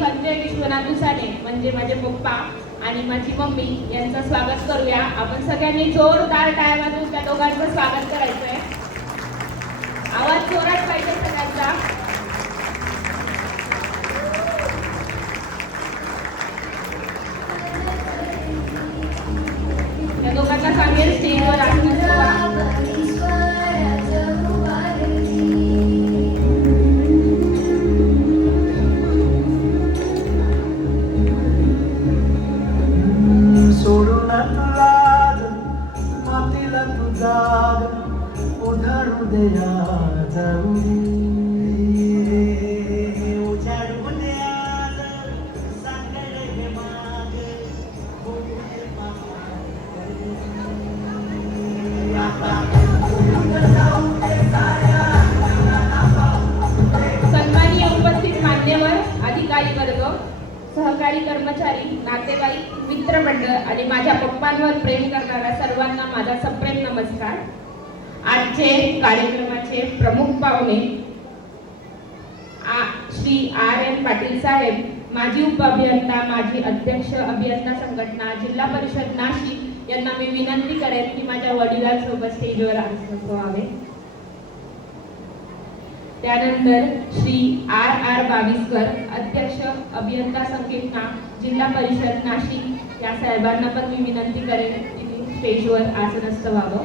संजय विश्वनाथ दुसाने म्हणजे माझे पप्पा आणि माझी मम्मी यांचं स्वागत करूया। आपण सगळ्यांनी जोरदार टाळ्या वाजवून त्या दोघांचं स्वागत करायचंय। आवाज जोरात पाहिजे सगळ्यांचा। त्या दोघांना सांगेल स्टेजवर आसन सन्माननीय उपस्थित मान्यवर, अधिकारी वर्ग, सहकारी कर्मचारी, नातेवाईक, मित्रमंडळ आणि माझ्या पप्पांवर प्रेम करणाऱ्या सर्वांना माझा सप्रेम नमस्कार। आजचे कार्यक्रमाचे प्रमुख पाहुणे श्री R.N. पाटील साहेब, माजी उपअभियंता, माजी अध्यक्ष अभियंता संघटना, जिल्हा परिषद नाशिक यांना मी विनंती करेन की माझ्या वडिलांसोबत स्टेजवर आसन व्हावे। त्यानंतर श्री R.R. बाविस्कर, अध्यक्ष अभियंता संघटना, जिल्हा परिषद नाशिक या साहेबांना पण मी विनंती करेन की स्टेजवर आसनस्थ व्हावं।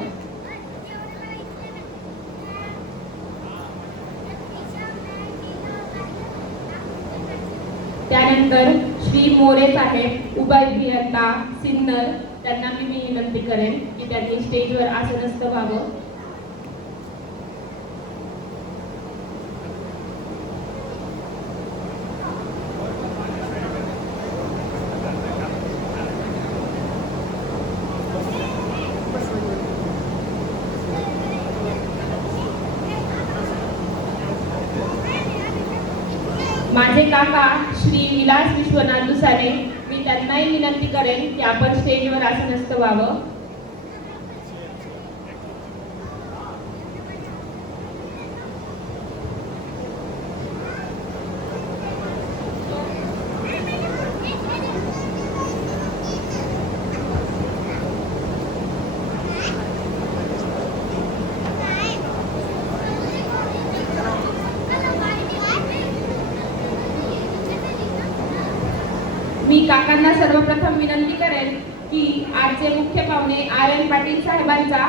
त्यानंतर श्री मोरे साहेब, उपअभियंता सिन्नर, त्यांना मी विनंती करेन की त्यांनी स्टेजवर आसनस्थ व्हावं। माझे काका श्री विलास विश्वनाथ दुसाने, मी त्यांनाही विनंती करेन की आपण स्टेजवर आसनस्थ व्हावं। मी काकांना सर्वप्रथम विनंती करेन की आजचे मुख्य पाहुणे R.N. पाटील साहेबांचा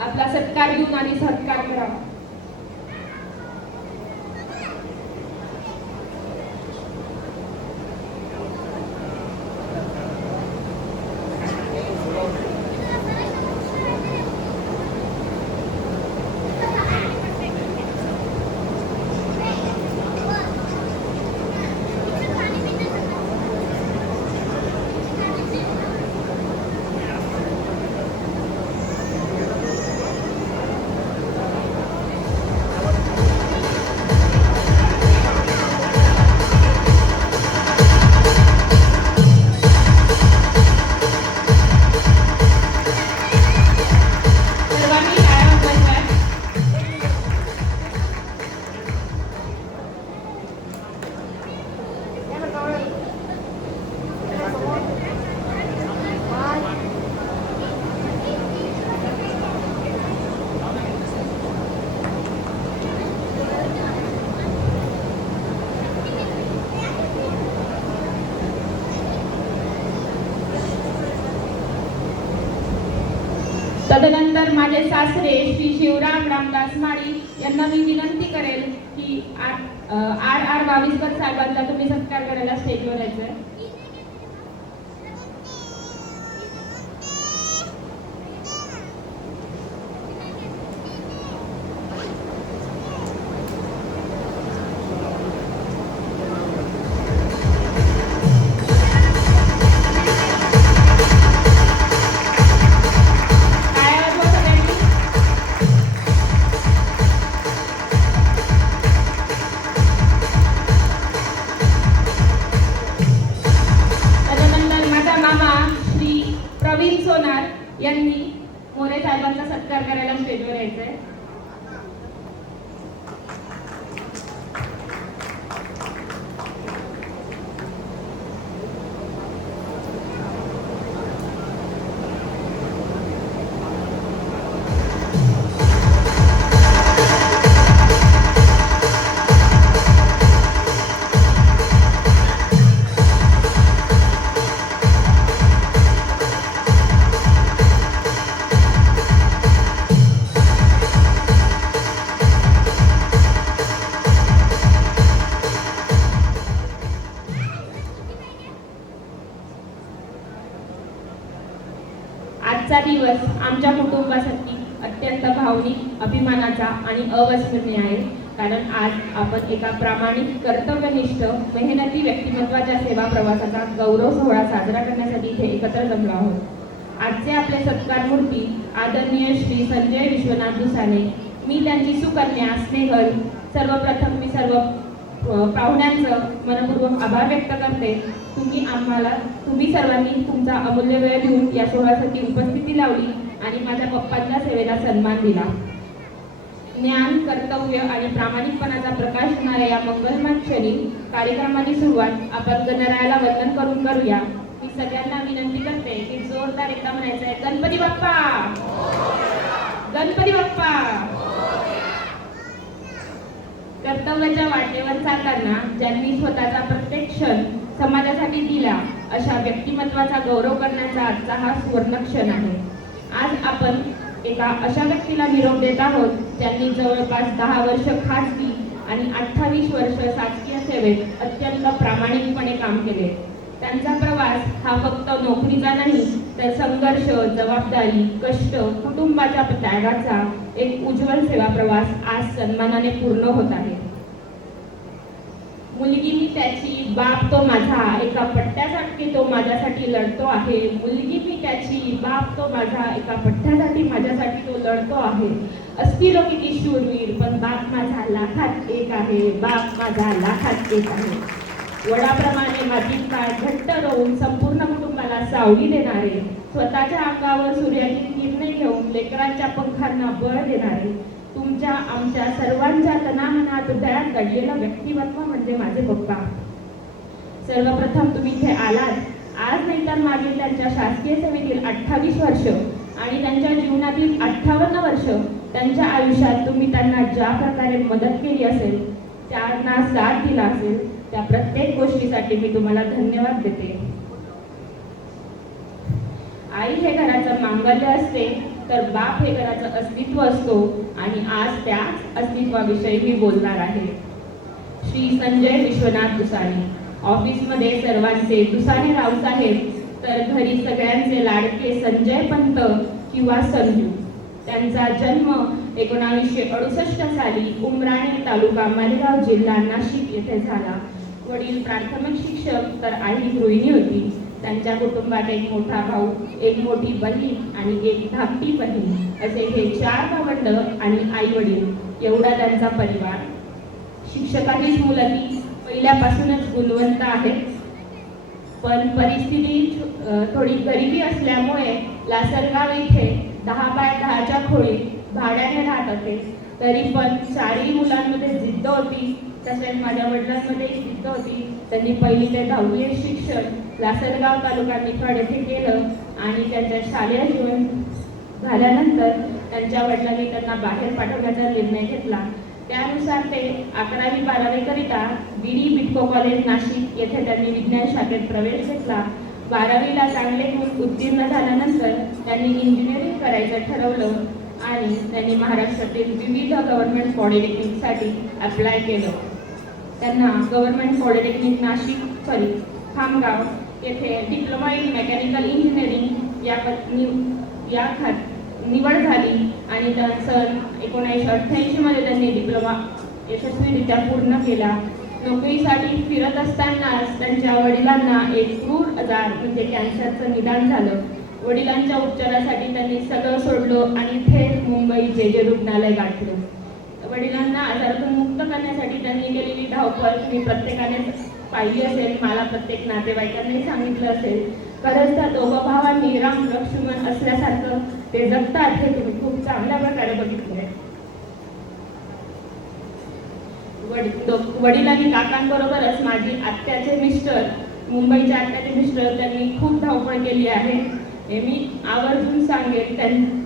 आपला सत्कार घेऊन आणि सत्कार करावा। तदनंतर माझे सासरे श्री शिवराम रामदास माळी यांना मी विनंती करेल की R.R. बाविस्कर साहेबांचा तुम्ही सत्कार करायला स्टेजवर यायचंय। यांनी मोरे साहेबांचा सत्कार करायला स्टेजवर यायचंय। आजचा दिवस आमच्या कुटुंबासाठी अत्यंत भावनिक, अभिमानाचा आणि अविस्मरणीय आहे. कारण आज आपण एका प्रामाणिक, कर्तव्यनिष्ठ, मेहनती व्यक्तिमत्वाच्या सेवा प्रवासाचा गौरव सोहळा साजरा करण्यासाठी इथे एकत्र जमलो आहोत. आजचे आपले सत्कार मूर्ती आदरणीय श्री संजय विश्वनाथ दुसाने, मी त्यांची सुकन्या स्नेहल. सर्वप्रथम मी सर्व पाहुण्यांचं मनपूर्वक आभार व्यक्त करते. तुम्ही सर्वांनी तुमचा अमूल्य वेळ देऊन या सोहळ्यासाठी उपस्थिती लावली आणि माझ्या पप्पांच्या सेवेला सन्मान दिला. ज्ञान, कर्तव्य आणि प्रामाणिकपणाचा प्रकाश होणाऱ्या या मंगलमय क्षणी कार्यक्रमाची सुरुवात आपण गणरायाला वंदन करून करूया. मी सगळ्यांना विनंती करते की जोरदार एकदा म्हणायचं आहे, गणपती बाप्पा, गणपती बाप्पा. कर्तव्याच्या वाटेवर चालताना ज्यांनी स्वतःचा प्रत्येक क्षण समाजासाठी दिला, अशा व्यक्तिमत्वाचा गौरव करण्याचा आजचा हा सुवर्ण क्षण आहे. आज आपण एका अशा व्यक्तीला निरोप देत आहोत ज्यांनी जवळपास 10 वर्ष खासगी आणि 28 वर्ष शासकीय सेवेत अत्यंत प्रामाणिकपणे काम केले. त्यांचा प्रवास हा फक्त नोकरीचा नाही, तर संघर्ष, जबाबदारी, कष्ट, कुटुंबाच्या त्यागाचा एक उज्ज्वल सेवा प्रवास आज सन्मानाने पूर्ण होत आहे. मुलगी मी त्याची, बाप तो माझा, एका पट्ट्यासाठी तो माझ्यासाठी लढतो आहे. मुलगी मी त्याची, बाप तो माझा, एका पट्ट्यासाठी माझ्यासाठी तो लढतो आहे. असतील किती शूरवीर, पण बाप माझा लाखात एक आहे, बाप माझा लाखात एक आहे. वडाप्रमाणे मातीत पाय घट्ट रोवून संपूर्ण कुटुंबाला सावली देणारे, स्वतःच्या अंगावर सूर्याची किरणे घेऊन लेकरांच्या पंखांना बळ देणारे, तुमच्या आमच्या सर्वांच्या तनामनात हृदयात दडलेलं व्यक्तिमत्व म्हणजे माझे पप्पा. सर्वप्रथम तुम्ही इथे आलात आज नाही तर मागील त्यांच्या शासकीय सेवेतील 28 वर्ष आणि त्यांच्या जीवनातील 58 वर्ष, त्यांच्या आयुष्यात तुम्ही त्यांना ज्या प्रकारे मदत केली असेल, त्यांना साथ दिला असेल, त्या प्रत्येक गोष्टीसाठी मी तुम्हाला धन्यवाद देते. आई हे घराचं मांगल्य असते, तर बाप हे घराचं अस्तित्व असतो आणि आज त्याच अस्तित्वाविषयी मी बोलणार आहे. श्री संजय विश्वनाथ दुसाने, ऑफिसमध्ये सर्वांचे दुसाने रावसाहेब, तर घरी सगळ्यांचे लाडके संजय पंत किंवा संजू. त्यांचा जन्म 1968 साली उमराणे तालुका मालेगाव जिल्हा नाशिक येथे झाला. वडील प्राथमिक शिक्षक तर आई गृहिणी होती. त्यांच्या कुटुंबात एक मोठा भाऊ, एक मोठी बहीण आणि एक धाकटी बहीण असे हे 4 भावंड आणि आई वडील एवढा त्यांचा परिवार. शिक्षकाचीच मुलं ती पहिल्यापासूनच गुणवंत आहेत, पण परिस्थिती थोडी गरिबी असल्यामुळे लासलगाव इथे 10 बाय 10च्या खोलीत भाड्याने राहत होते. तरी पण 4ही मुलांमध्ये जिद्द होती, तसेच माझ्या वडिलांमध्ये जिद्द होती. त्यांनी 1ली ते 10वी शिक्षण लासलगाव तालुका निफाड येथे केलं आणि त्यांच्या शालेय जीवन झाल्यानंतर त्यांच्या वडिलांनी त्यांना बाहेर पाठवण्याचा निर्णय घेतला. त्यानुसार ते 11वी 12वी करिता BD बिटको कॉलेज नाशिक येथे त्यांनी विज्ञान शाखेत प्रवेश घेतला. 12वीला चांगले गुण उत्तीर्ण झाल्यानंतर त्यांनी इंजिनिअरिंग करायचं ठरवलं आणि त्यांनी महाराष्ट्रातील विविध गव्हर्नमेंट पॉलिटेक्निकसाठी अप्लाय केलं. त्यांना गव्हर्नमेंट पॉलिटेक्निक खामगाव येथे डिप्लोमा इन मेकॅनिकल इंजिनिअरिंग या निवड झाली आणि सन 1988 मध्ये त्यांनी डिप्लोमा यशस्वीरित्या पूर्ण केला. नोकरीसाठी फिरत असतानाच त्यांच्या वडिलांना एक क्रूर आजार म्हणजे कॅन्सरचं निदान झालं. वडिलांच्या उपचारासाठी त्यांनी सगळं सोडलं आणि थेट मुंबई जे रुग्णालय गाठलं. वडिलांना आजारातून मुक्त करण्यासाठी त्यांनी केलेली धावपळ तुम्ही प्रत्येकाने पाहिली असेल, मला प्रत्येक नातेवाईकांनी सांगितलं असेल. खरंच त्या दोघं भावांनी राम लक्ष्मण असल्यासारखं ते जगतात हे तुम्ही खूप चांगल्या प्रकारे बघितले. वडील आणि काकांबरोबरच माझी आत्याचे मिस्टर, मुंबईच्या आत्याचे मिस्टर, त्यांनी खूप धावपळ केली आहे हे मी आवर्जून सांगेन.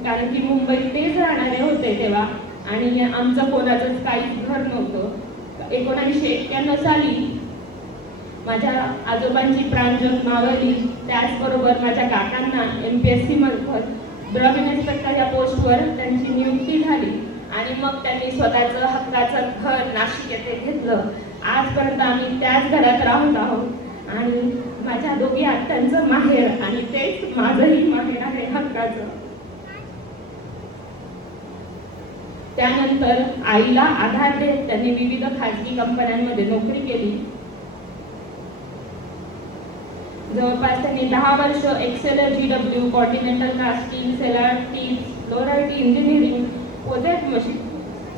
कारण की मुंबईत तेच राहणारे होते तेव्हा आणि आमचं कोणाचंच काहीच घर नव्हतं. 1991 साली माझ्या आजोबांची प्राणज्योत मावळली. त्याचबरोबर माझ्या काकांना MPSC मार्फत ब्लॉक इन्स्पेक्टर या पोस्टवर त्यांची नियुक्ती झाली आणि मग त्यांनी स्वतःचं हक्काचं घर नाशिक येथे घेतलं. आजपर्यंत आम्ही त्याच घरात राहत आहोत आणि माझ्या दोघी आत्यांचं माहेर आणि तेच माझंही माहेर आहे हक्काचं. त्यानंतर आईला आधार देत त्यांनी विविध खाजगी कंपन्यांमध्ये नोकरी केली. जवळपास त्यांनी 10 वर्ष एक्सेलर GW, कॉन्टिनेंटल कास्टिंग, सेलार टीम्स, फ्लोरायटी engineering, project machine,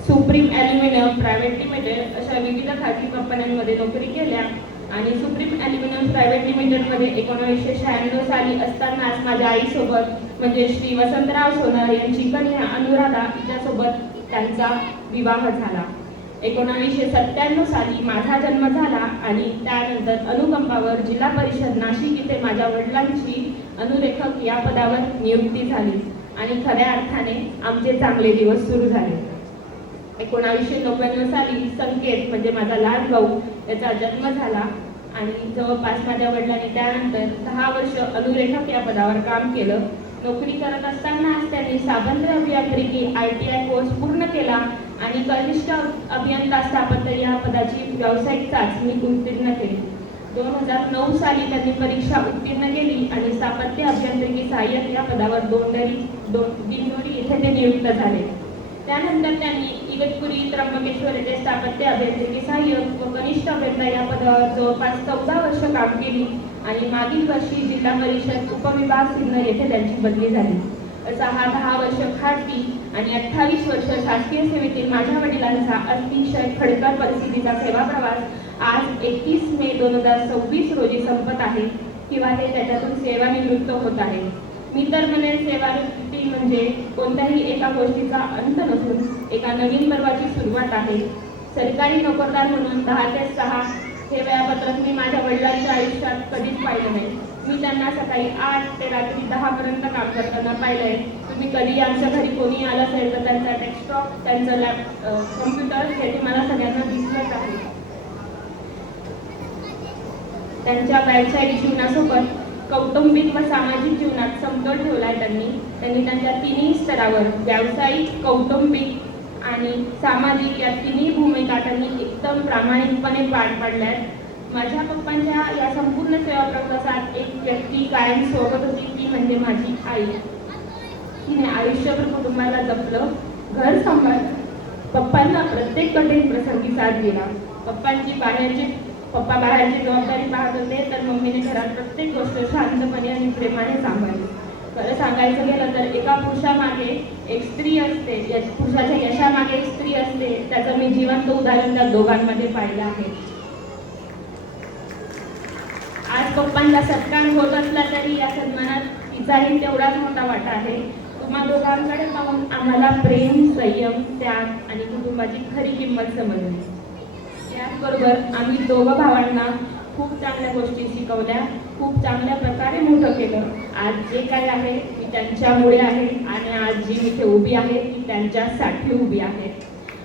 supreme aluminium private limited अशा विविध खाजगी कंपन्यांमध्ये नोकरी केल्या. आणि सुप्रीम ॲल्युमिनियम प्रायव्हेट लिमिटेडमध्ये 1996 साली असतानाच माझ्या आईसोबत म्हणजे श्री वसंतराव सोनार यांची कन्या अनुराधा हिच्यासोबत त्यांचा विवाह झाला. 1997 साली माझा जन्म झाला आणि त्यानंतर अनुकंपावर जिल्हा परिषद नाशिक इथे माझ्या वडिलांची अनुलेखक या पदावर नियुक्ती झाली आणि खऱ्या अर्थाने आमचे चांगले दिवस सुरू झाले. 1999 साली संकेत म्हणजे माझा लहान भाऊ याचा जन्म झाला आणि जवळपास माझ्या वडिलांनी त्यानंतर 10 वर्ष अनुलेखक या पदावर काम केलं. नोकरी करत असतानाच त्यांनी साबंद्र अभियांत्रिकी ITI कोर्स पूर्ण केला आणि कनिष्ठ अभियंता स्थापत्य या पदाची व्यावसायिक चाचणी उत्तीर्ण केली. 2009 साली त्यांनी परीक्षा उत्तीर्ण केली आणि स्थापत्य अभियांत्रिकी सहाय्यक या पदावर दिंडोरी येथे ते नियुक्त झाले. त्यानंतर त्यांनी इगतपुरी त्र्यंबकेश्वर येथे स्थापत्य अभियांत्रिकी सहाय्यक व कनिष्ठ अभियंता या पदावर जवळपास 14 वर्ष काम केली आणि मागील वर्षी जिल्हा परिषद उपविभाग सिन्नर येथे त्यांची बदली झाली. असा हा 10 वर्ष खाजगी आणि 28 वर्ष शासकीय सेवेतील माझ्या वडिलांचा अतिशय खडतर परिस्थितीचा सेवा प्रवास आज 31 मे 2026 रोजी संपत आहे किंवा ते त्याच्यातून सेवानिवृत्त होत आहे. मी तर म्हणेन सेवानिवृत्ती म्हणजे कोणत्याही एका गोष्टीचा अंत नसून एका नवीन पर्वाची सुरुवात आहे. सरकारी नोकरदार म्हणून 10 ते 6 हे वेळापत्रक मी माझ्या वडिलांच्या आयुष्यात कधीच पाहिलं नाही. मी त्यांना सकाळी 8 ते रात्री 10 पर्यंत काम करताना पाहिलंय. तुम्ही कधी आमच्या घरी कोणी आलं असेल तर त्यांचा डेस्कटॉप, त्यांचं कम्प्युटर हे मला सगळ्यांना दिसलंच आहे. त्यांच्या व्यावसायिक जीवनासोबत कौटुंबिक व सामाजिक जीवनात समतोल ठेवलाय त्यांनी त्यांच्या तिन्ही स्तरावर व्यावसायिक, कौटुंबिक आणि सामाजिक या तिन्ही भूमिका त्यांनी एकदम प्रामाणिकपणे पार पाडल्यात. माझ्या पप्पांच्या या संपूर्ण सेवा प्रवासात एक व्यक्ती कायम सोबत होती, ती म्हणजे माझी आई. तिने आयुष्यभर कुटुंबाला जपलं, घर सांभाळलं, पप्पांना प्रत्येक कठीण प्रसंगी साथ दिला. पप्पा बाहेरची जबाबदारी पाहत होते तर मम्मीने घरात प्रत्येक गोष्ट शांतपणे आणि प्रेमाने सांभाळली. खरं सांगायचं गेलं तर एका पुरुषामागे एक स्त्री असते, पुरुषाच्या यशामागे एक स्त्री असते, त्याचं मी जिवंत उदाहरण त्या दोघांमध्ये पाहिलं आहे. आज पप्पांचा सत्कार होत असला तरी या सन्मानात तिचाही तेवढाच मोठा वाटा आहे. तुम्हा दोघांकडे पाहून आम्हाला प्रेम, संयम, त्याग आणि कुटुंबाची खरी किंमत समजली. त्याचबरोबर आम्ही दोघं भावांना खूप चांगल्या गोष्टी शिकवल्या, खूप चांगल्या प्रकारे मोठं केलं. आज जे काय आहे मी त्यांच्यामुळे आहे आणि आज जी मी इथे उभी आहे ती त्यांच्यासाठी उभी आहे.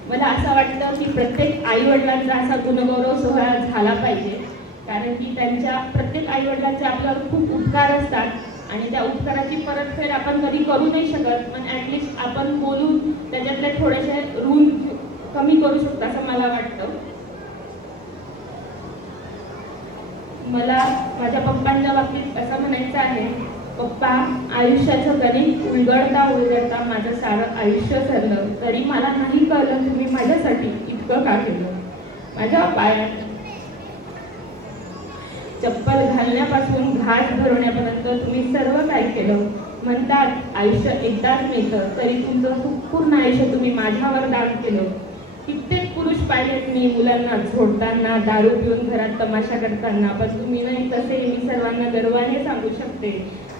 मला असं वाटतं की प्रत्येक आईवडिलांचा असा गुणगौरव सोहळा झाला पाहिजे, कारण की त्यांच्या प्रत्येक आईवडिलांचे आपल्यावर खूप उपकार असतात आणि त्या उपकाराची परतफेड आपण कधी करू नाही शकत, पण ॲटलिस्ट आपण बोलून त्याच्यातले थोडेसे ऋण कमी करू शकतो असं मला वाटतं. मला माझ्या पप्पांच्या बाबतीत असं म्हणायचं आहे, पप्पा, आयुष्याचं गणित उलगडता माझं सारं आयुष्य सरलं तरी मला नाही कळलं तुम्ही माझ्यासाठी इतकं का केलं. माझ्या पायात चप्पल घालण्यापासून घास भरवण्यापर्यंत तुम्ही सर्व काय केलं. म्हणतात आयुष्य एकदाच मिळतं, तरी तुमचं पूर्ण आयुष्य तुम्ही माझ्यावर दान केलं. कित्येक पुरुष पाहिलेत मी मुलांना झोडताना, दारू पिऊन घरात तमाशा करताना, पण तुम्ही नाही तसे. मी सर्वांना गर्वाने सांगू शकते,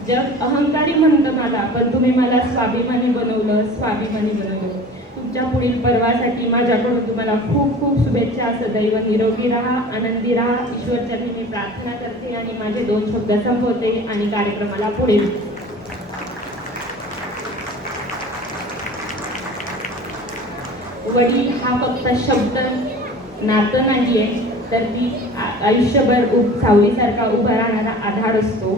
जग अहंकारी म्हणतं मला, पण तुम्ही मला स्वाभिमानी बनवलं. तुमच्या पुढील पर्वासाठी माझ्याकडून तुम्हाला खूप खूप शुभेच्छा. सदैव निरोगी राहा, आनंदी राहा, ईश्वरचरणी मी प्रार्थना करते आणि माझे 2 शब्द संपवते आणि कार्यक्रमाला पुढे. वडील हा फक्त शब्द नातं नाहीये, तर ती आयुष्यभर सावलीसारखा उभा राहणारा आधार असतो.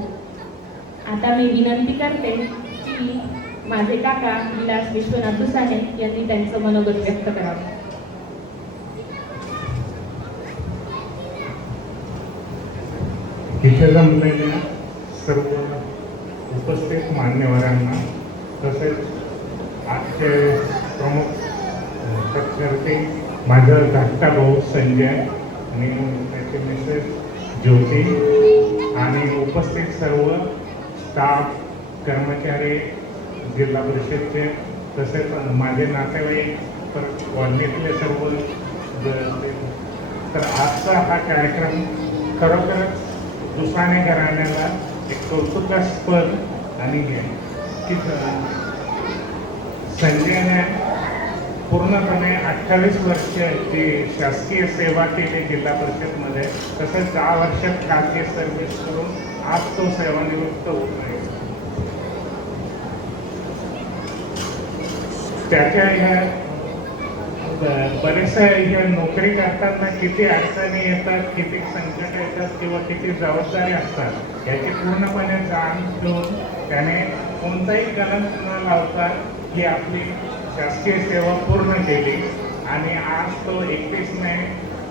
आता मी विनंती करते की माझे काका विलास विश्वनाथ दुसाने यांनी त्यांचं मनोगत व्यक्त करावं. इथे जमलेल्या सर्व उपस्थित मान्यवरांना तसेच आजचे प्रमुख पत्रकर्ते माझं धाकटा भाऊ संजय आणि त्याचे मिसेस ज्योती आणि उपस्थित सर्व स्टाफ कर्मचारी जिल्हा परिषदचे तसेच माझे नातेवाईक कॉलनीतले सर्व तर आजचा हा कार्यक्रम खरोखरच दुसाने घराण्याला एक कौतुकास्पद आणि की संजयने पूर्णपणे 28 वर्ष जी शासकीय सेवा केली जिल्हा परिषदमध्ये तसंच 10 वर्षात खाजगी सर्व्हिस करून आज तो सेवानिवृत्त होत आहे. त्याच्या ह्या बरेचशा ह्या नोकरी करताना किती अडचणी येतात, किती संकट येतात किंवा किती जबाबदारी असतात याची पूर्णपणे जाण ठेवून त्याने कोणताही कलंक न लावता ही आपली शासकीय सेवा पूर्ण केली आणि आज तो 31 मे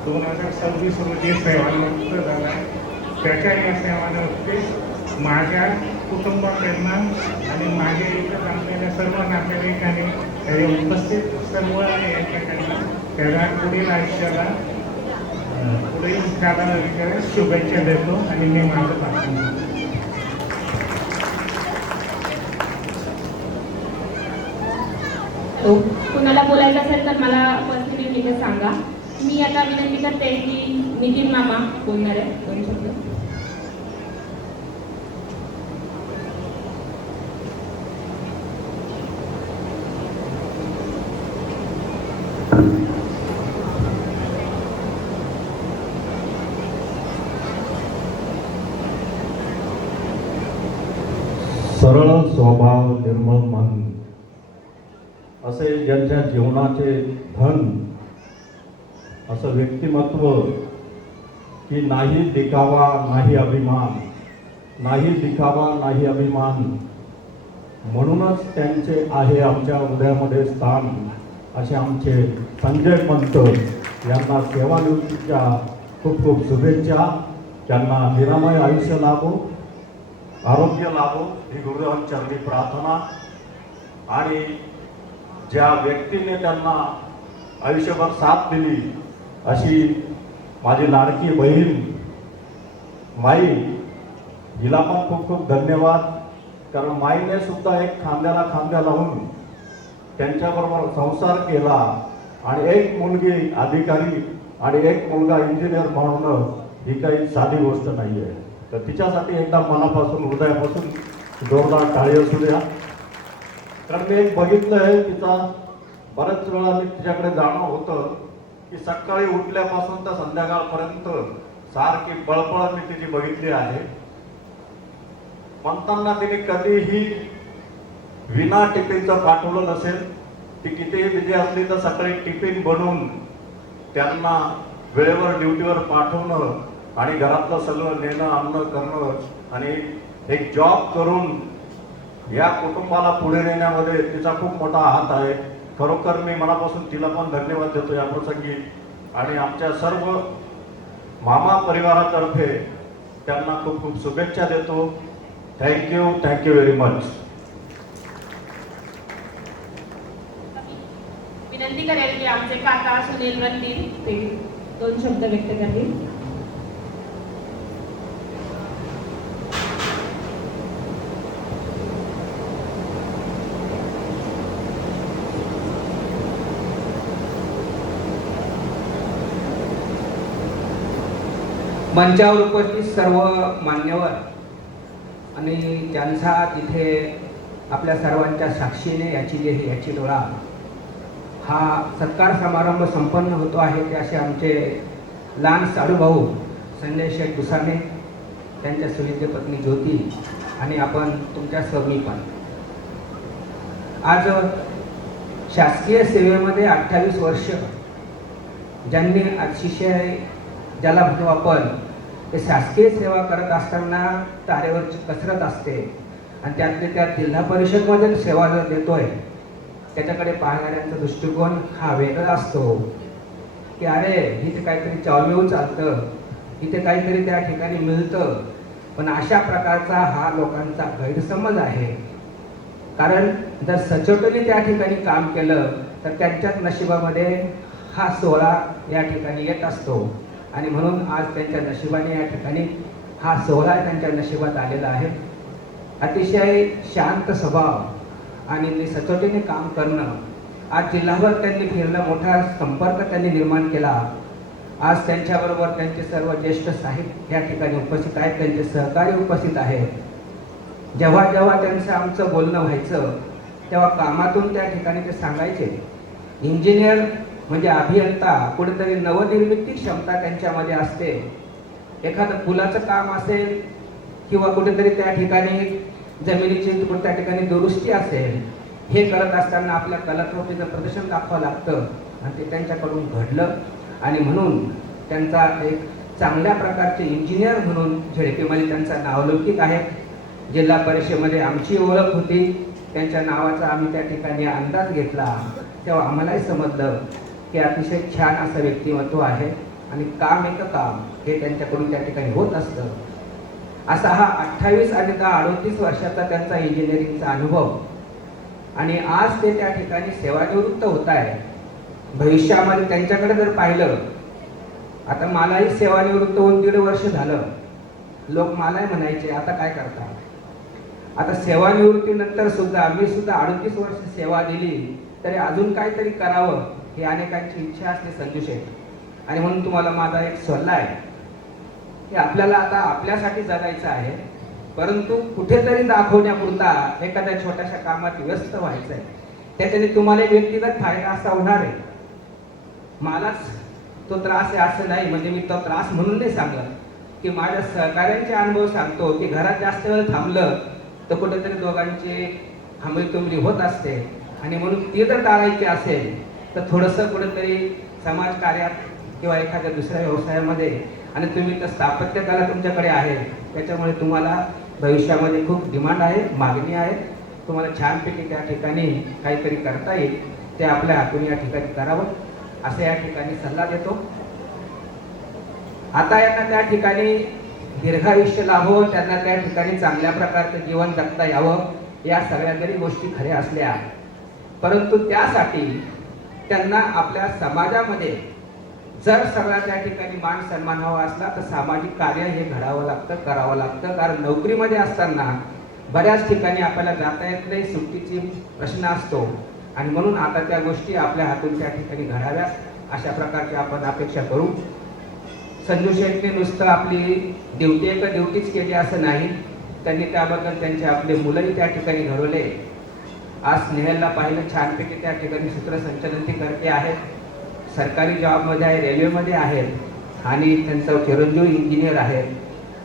2026 रोजी सेवानिवृत्त झाला. त्याच्या या सेवानिवृत्तीस माझ्या कुटुंबाकडनं आणि माझ्या इथं जमलेल्या सर्व नातेवाईकांनी उपस्थित सर्व याच्याकडनं त्याला पुढील आयुष्याला पुढील कालावधीकडे शुभेच्छा देतो आणि मी माझं भाषण कुणाला बोलायचं असेल तर मला पर्सनली इथे सांगा. मी आता विनंती करते की नितीन मामा बोलणार आहे 2 शब्द. सरळ स्वभाव, निर्मळ मन असे ज्यांच्या जीवनाचे धन असं व्यक्तिमत्व की नाही दिखावा नाही अभिमान, नाही दिखावा नाही अभिमान, म्हणूनच त्यांचे आहे आमच्या हृदयामध्ये स्थान असे आमचे संजय पंत यांना सेवानिवृत्तीच्या खूप खूप शुभेच्छा. त्यांना निरामय आयुष्य लाभो, आरोग्य लाभो ही गुरुदेवांचरणी प्रार्थना. आणि ज्या व्यक्तीने त्यांना आयुष्यभर साथ दिली अशी माझी लाडकी बहीण माई, हिला पण खूप खूप धन्यवाद. कारण माईने सुद्धा एक खांद्याला खांद्या लावून त्यांच्याबरोबर संसार केला आणि एक मुलगी अधिकारी आणि एक मुलगा इंजिनियर बनवणं ही काही साधी गोष्ट नाही आहे. तर तिच्यासाठी एकदा मनापासून हृदयापासून जोरदार टाळी असू द्या. कारण मी एक बघितलं आहे तिचा बऱ्याच वेळा मी तिच्याकडे जाणं होतं की सकाळी उठल्यापासून तर संध्याकाळपर्यंत सारखी बळबळ मी तिची बघितली आहे. म्हणताना तिने कधीही विना टिफिनचं पाठवलं नसेल. ती कितीही बिझी असली तर सकाळी टिफिन बनवून त्यांना वेळेवर ड्युटीवर पाठवणं आणि घरातलं सगळं नेणं आणणं करणं आणि एक जॉब करून या कुटुंबाला पुढे नेण्यामध्ये तिचा खूप मोठा हात आहे. खरोखर मी मनापासून तिला पण धन्यवाद देतो या प्रसंगी. आणि आमच्या सर्व मामा परिवारातर्फे त्यांना खूप खूप शुभेच्छा देतो. Thank you very much. विनंती करेल की आमचे काका सुनील रणदीप ते 2 शब्द व्यक्त करतील. मंचावर उपस्थित सर्व मान्यवर आणि त्यांचा तिथे आपल्या सर्वांच्या साक्षीने याची डोळा हा सत्कार समारंभ संपन्न होतो आहे. ते असे आमचे लहान साडूभाऊ संजय शेठ दुसाने, त्यांच्या सुविद्य पत्नी ज्योती आणि आपण तुमच्या सहमी पण आज शासकीय सेवेमध्ये 28 वर्ष ज्यांनी अतिशय ज्याला म्हणतो आपण ते शासकीय सेवा करत असताना तारेवरची कसरत असते आणि त्यातले त्यात जिल्हा परिषदमध्ये सेवा जर देतोय त्याच्याकडे पाहणाऱ्यांचा दृष्टिकोन हा वेगळा असतो की अरे इथे काहीतरी चालू चालतं, इथे काहीतरी त्या ठिकाणी मिळतं, पण अशा प्रकारचा हा लोकांचा गैरसमज आहे. कारण जर सचोटीने त्या ठिकाणी काम केलं तर त्यांच्याच नशिबामध्ये हा सोहळा या ठिकाणी येत असतो. आणि म्हणून आज त्यांच्या नशिबाने या ठिकाणी हा सोहळा त्यांच्या नशिबात आलेला आहे. अतिशय शांत स्वभाव आणि सचोटीने काम करणं. आज जिल्हाभर त्यांनी फिरलं, मोठा संपर्क त्यांनी निर्माण केला. आज त्यांच्याबरोबर त्यांचे सर्व ज्येष्ठ साहेब या ठिकाणी उपस्थित आहेत, त्यांचे सहकारी उपस्थित आहेत. जेव्हा जेव्हा त्यांचं आमचं बोलणं व्हायचं तेव्हा कामातून त्या ठिकाणी ते सांगायचे, इंजिनियर म्हणजे अभियंता, कुठेतरी नवनिर्मिती क्षमता त्यांच्यामध्ये असते. एखादं पुलाचं काम असेल किंवा कुठेतरी त्या ठिकाणी जमिनीची त्या ठिकाणी दुरुस्ती असेल, हे करत असताना आपल्या कलाकृतीचं प्रदर्शन दाखवावं लागतं आणि ते त्यांच्याकडून घडलं. आणि म्हणून त्यांचा एक चांगल्या प्रकारचे इंजिनियर म्हणून झेडपीमध्ये त्यांचा नावलौकिक आहे. जिल्हा परिषदेमध्ये आमची ओळख होती, त्यांच्या नावाचा आम्ही त्या ठिकाणी अंदाज घेतला तेव्हा आम्हालाही समजलं की अतिशय छान असं व्यक्तिमत्व आहे आणि काम एक काम हे त्यांच्याकडून त्या ठिकाणी होत असतं. असा हा 28 आणि 38 वर्षाचा त्यांचा इंजिनिअरिंगचा अनुभव. आणि आज ते त्या ठिकाणी सेवानिवृत्त होत आहे. भविष्यामध्ये त्यांच्याकडे जर पाहिलं, आता मलाही सेवानिवृत्त होऊन 1.5 वर्ष झालं, लोक मलाही म्हणायचे आता काय करता. आता सेवानिवृत्तीनंतर सुद्धा मी सुद्धा 38 वर्ष सेवा दिली तरी अजून काहीतरी करावं ही अनेकांची इच्छा असते संजू शेठ. आणि म्हणून तुम्हाला माझा एक सल्ला आहे की आपल्याला आता आपल्यासाठी जगायचं आहे, परंतु कुठेतरी दाखवण्यापुरता एखाद्या छोट्याशा कामात व्यस्त व्हायचं आहे. त्याच्याने तुम्हाला व्यक्तिगत फायदा असा होणार आहे. मलाच तो त्रास आहे असं नाही, म्हणजे मी तो त्रास म्हणून नाही सांगत की माझ्या सहकार्यांचे अनुभव सांगतो की घरात जास्त वेळ थांबलं तर कुठेतरी दोघांची हमरीतुमरी होत असते. आणि म्हणून ती जर टाळायची असेल तर थोडंसं कुठेतरी समाजकार्यात किंवा एखाद्या दुसऱ्या व्यवसायामध्ये, आणि तुम्ही तर स्थापत्य कला तुमच्याकडे आहे, त्याच्यामुळे तुम्हाला भविष्यामध्ये खूप डिमांड आहे, मागणी आहे. तुम्हाला छानपैकी त्या ठिकाणी काहीतरी करता येईल, ते आपल्या हातून या ठिकाणी करावं असं या ठिकाणी सल्ला देतो. आता यांना त्या ठिकाणी दीर्घायुष्य लाभो, त्यांना त्या ठिकाणी चांगल्या प्रकारचं जीवन जगता यावं, या सगळ्या जरी गोष्टी खऱ्या असल्या, परंतु त्यासाठी त्यांना आपल्या समाजामध्ये जर सगळा त्या ठिकाणी मान सन्मान हवा असला तर सामाजिक कार्य हे घडावं लागतं, करावं लागतं. कारण नोकरीमध्ये असताना बऱ्याच ठिकाणी आपल्याला जाता येत नाही, सुट्टीची प्रश्न असतो. आणि म्हणून आता त्या गोष्टी आपल्या हातून त्या ठिकाणी घडाव्या अशा प्रकारची आपण अपेक्षा करू. संजू शेठने नुसतं आपली ड्युटीच केली असं नाही, त्यांनी त्याबद्दल त्यांचे आपले मुलंही त्या ठिकाणी घडवले. आज स्नेहलला पाहिलं, छानपैकी त्या ठिकाणी सूत्रसंचालन ती करते आहेत, सरकारी जॉबमध्ये आहे, रेल्वेमध्ये आहेत आणि त्यांचं चिरंजीव इंजिनियर आहे.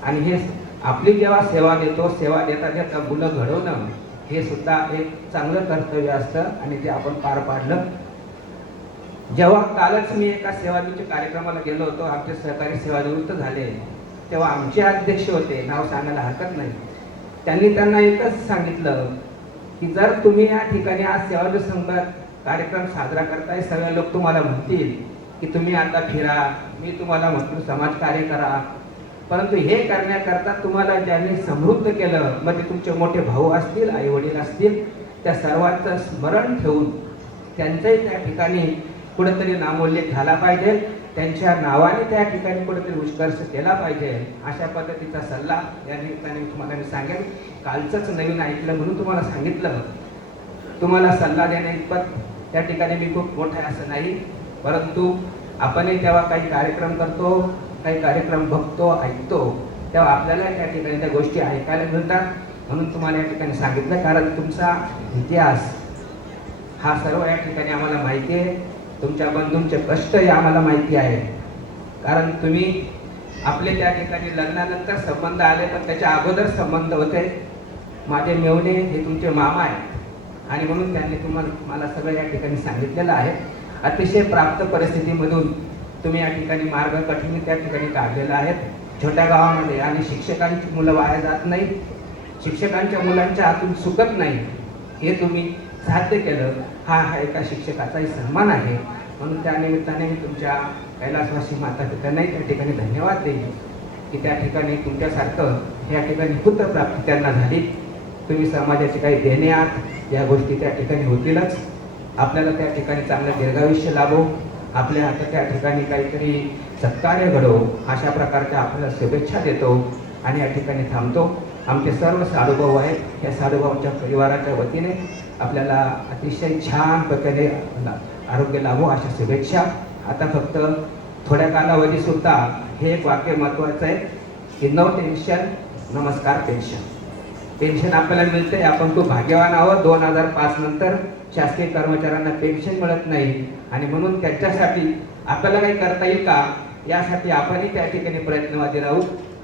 आणि हे आपली जेव्हा सेवा देतो, सेवा देता देता मुलं घडवणं हे सुद्धा एक चांगलं कर्तव्य असतं आणि ते आपण पार पाडलं. जेव्हा कालच मी एका सेवानिवृत्ती कार्यक्रमाला गेलो होतो, आमचे सहकारी सेवानिवृत्त झाले, तेव्हा आमचे अध्यक्ष होते, नाव सांगायला हरकत नाही, त्यांना एकच सांगितलं की जर तुम्ही या ठिकाणी आज सेवानिवृत्त कार्यक्रम साजरा करताय, सगळे लोक तुम्हाला म्हणतील की तुम्ही आता फिरा, मी तुम्हाला म्हणतो समाजकार्य करा, परंतु हे करण्याकरता तुम्हाला ज्यांनी समृद्ध केलं, मग ते तुमचे मोठे भाऊ असतील, आई वडील असतील, त्या सर्वांचं स्मरण ठेवून त्यांचंही त्या ठिकाणी कुठेतरी नामोल्लेख झाला पाहिजे, त्यांच्या नावाने त्या ठिकाणी कुठेतरी उत्कर्ष केला पाहिजे. अशा पद्धतीचा सल्ला या ठिकाणी तुम्हाला मी सांगेन. कालचंच नवीन ऐकलं म्हणून तुम्हाला सांगितलं. तुम्हाला सल्ला देण्या इतपत त्या ठिकाणी मी खूप मोठा आहे असं नाही, परंतु आपणही तेव्हा काही कार्यक्रम करतो, काही कार्यक्रम बघतो, ऐकतो, तेव्हा आपल्याला त्या ठिकाणी त्या गोष्टी ऐकायला मिळतात. म्हणून तुम्हाला या ठिकाणी सांगितलं, कारण तुमचा इतिहास हा सर्व या ठिकाणी आम्हाला माहिती आहे, तुमच्या बंधूंचे कष्टही आम्हाला माहिती आहे. कारण तुम्ही आपले त्या ठिकाणी लग्नानंतर संबंध आले, पण त्याच्या अगोदर संबंध होते. माझे मेवणे हे तुमचे मामा आहेत आणि म्हणून त्यांनी मला सगळं या ठिकाणी सांगितलेलं आहे. अतिशय प्राप्त परिस्थितीमधून तुम्ही या ठिकाणी मार्ग कठीण त्या ठिकाणी काढलेला आहे, छोट्या गावामध्ये. आणि शिक्षकांची मुलं वाया जात नाही, शिक्षकांच्या मुलांच्या हातून चुकत नाही, हे तुम्ही साध्य केलं. हा एका शिक्षकाचाही सन्मान आहे. म्हणून त्या निमित्ताने मी तुमच्या कैलासवासी माता पित्यांनाही त्या ठिकाणी धन्यवाद देईन. की त्या ठिकाणी तुमच्यासारखं या ठिकाणी पुत्रप्राप्ती त्यांना झाली. तुम्ही समाजाचे काही देणे आहात, या गोष्टी त्या ठिकाणी होतीलच. आपल्याला त्या ठिकाणी चांगलं दीर्घायुष्य लाभो, आपल्या हातात त्या ठिकाणी काहीतरी सत्कार्य घडो, अशा प्रकारच्या आपल्याला शुभेच्छा देतो आणि या ठिकाणी थांबतो. आमचे सर्व साधुभाऊ आहेत, या साधुभाऊंच्या परिवाराच्या वतीने आपल्याला अतिशय छान प्रकारे आरोग्य लाभो अशा शुभेच्छा. आता फक्त थोड्या कालावधीसुद्धा हे एक वाक्य महत्त्वाचं आहे की नो टेन्शन नमस्कार पेन्शन. पेन्शन आपल्याला मिळते, आपण खूप भाग्यवान आहोत. 2005 नंतर शासकीय कर्मचाऱ्यांना पेन्शन मिळत नाही आणि म्हणून त्याच्यासाठी आपल्याला काही करता येईल का, यासाठी आपणही त्या ठिकाणी प्रयत्नवादी राहू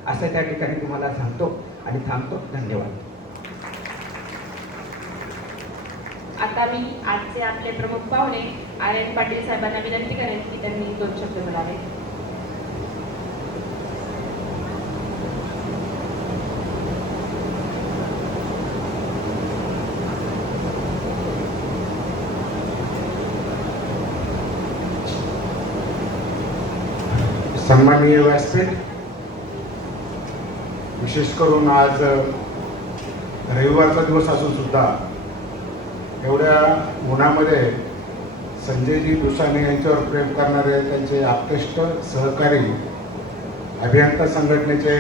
असं त्या ठिकाणी तुम्हाला सांगतो आणि थांबतो. धन्यवाद. आता मी आजचे आपले प्रमुख पाहुणे आर्यन पाटील साहेबांना विनंती करेन की त्यांनी 2 शब्द बोलावे. सन्माननीय व्यासपीठ, विशेष करून आज रविवारचा दिवस असून सुद्धा एवढ्या उन्हामध्ये संजयजी दुसाने यांच्यावर प्रेम करणारे त्यांचे आप्तेष्ट सहकारी अभियंता संघटनेचे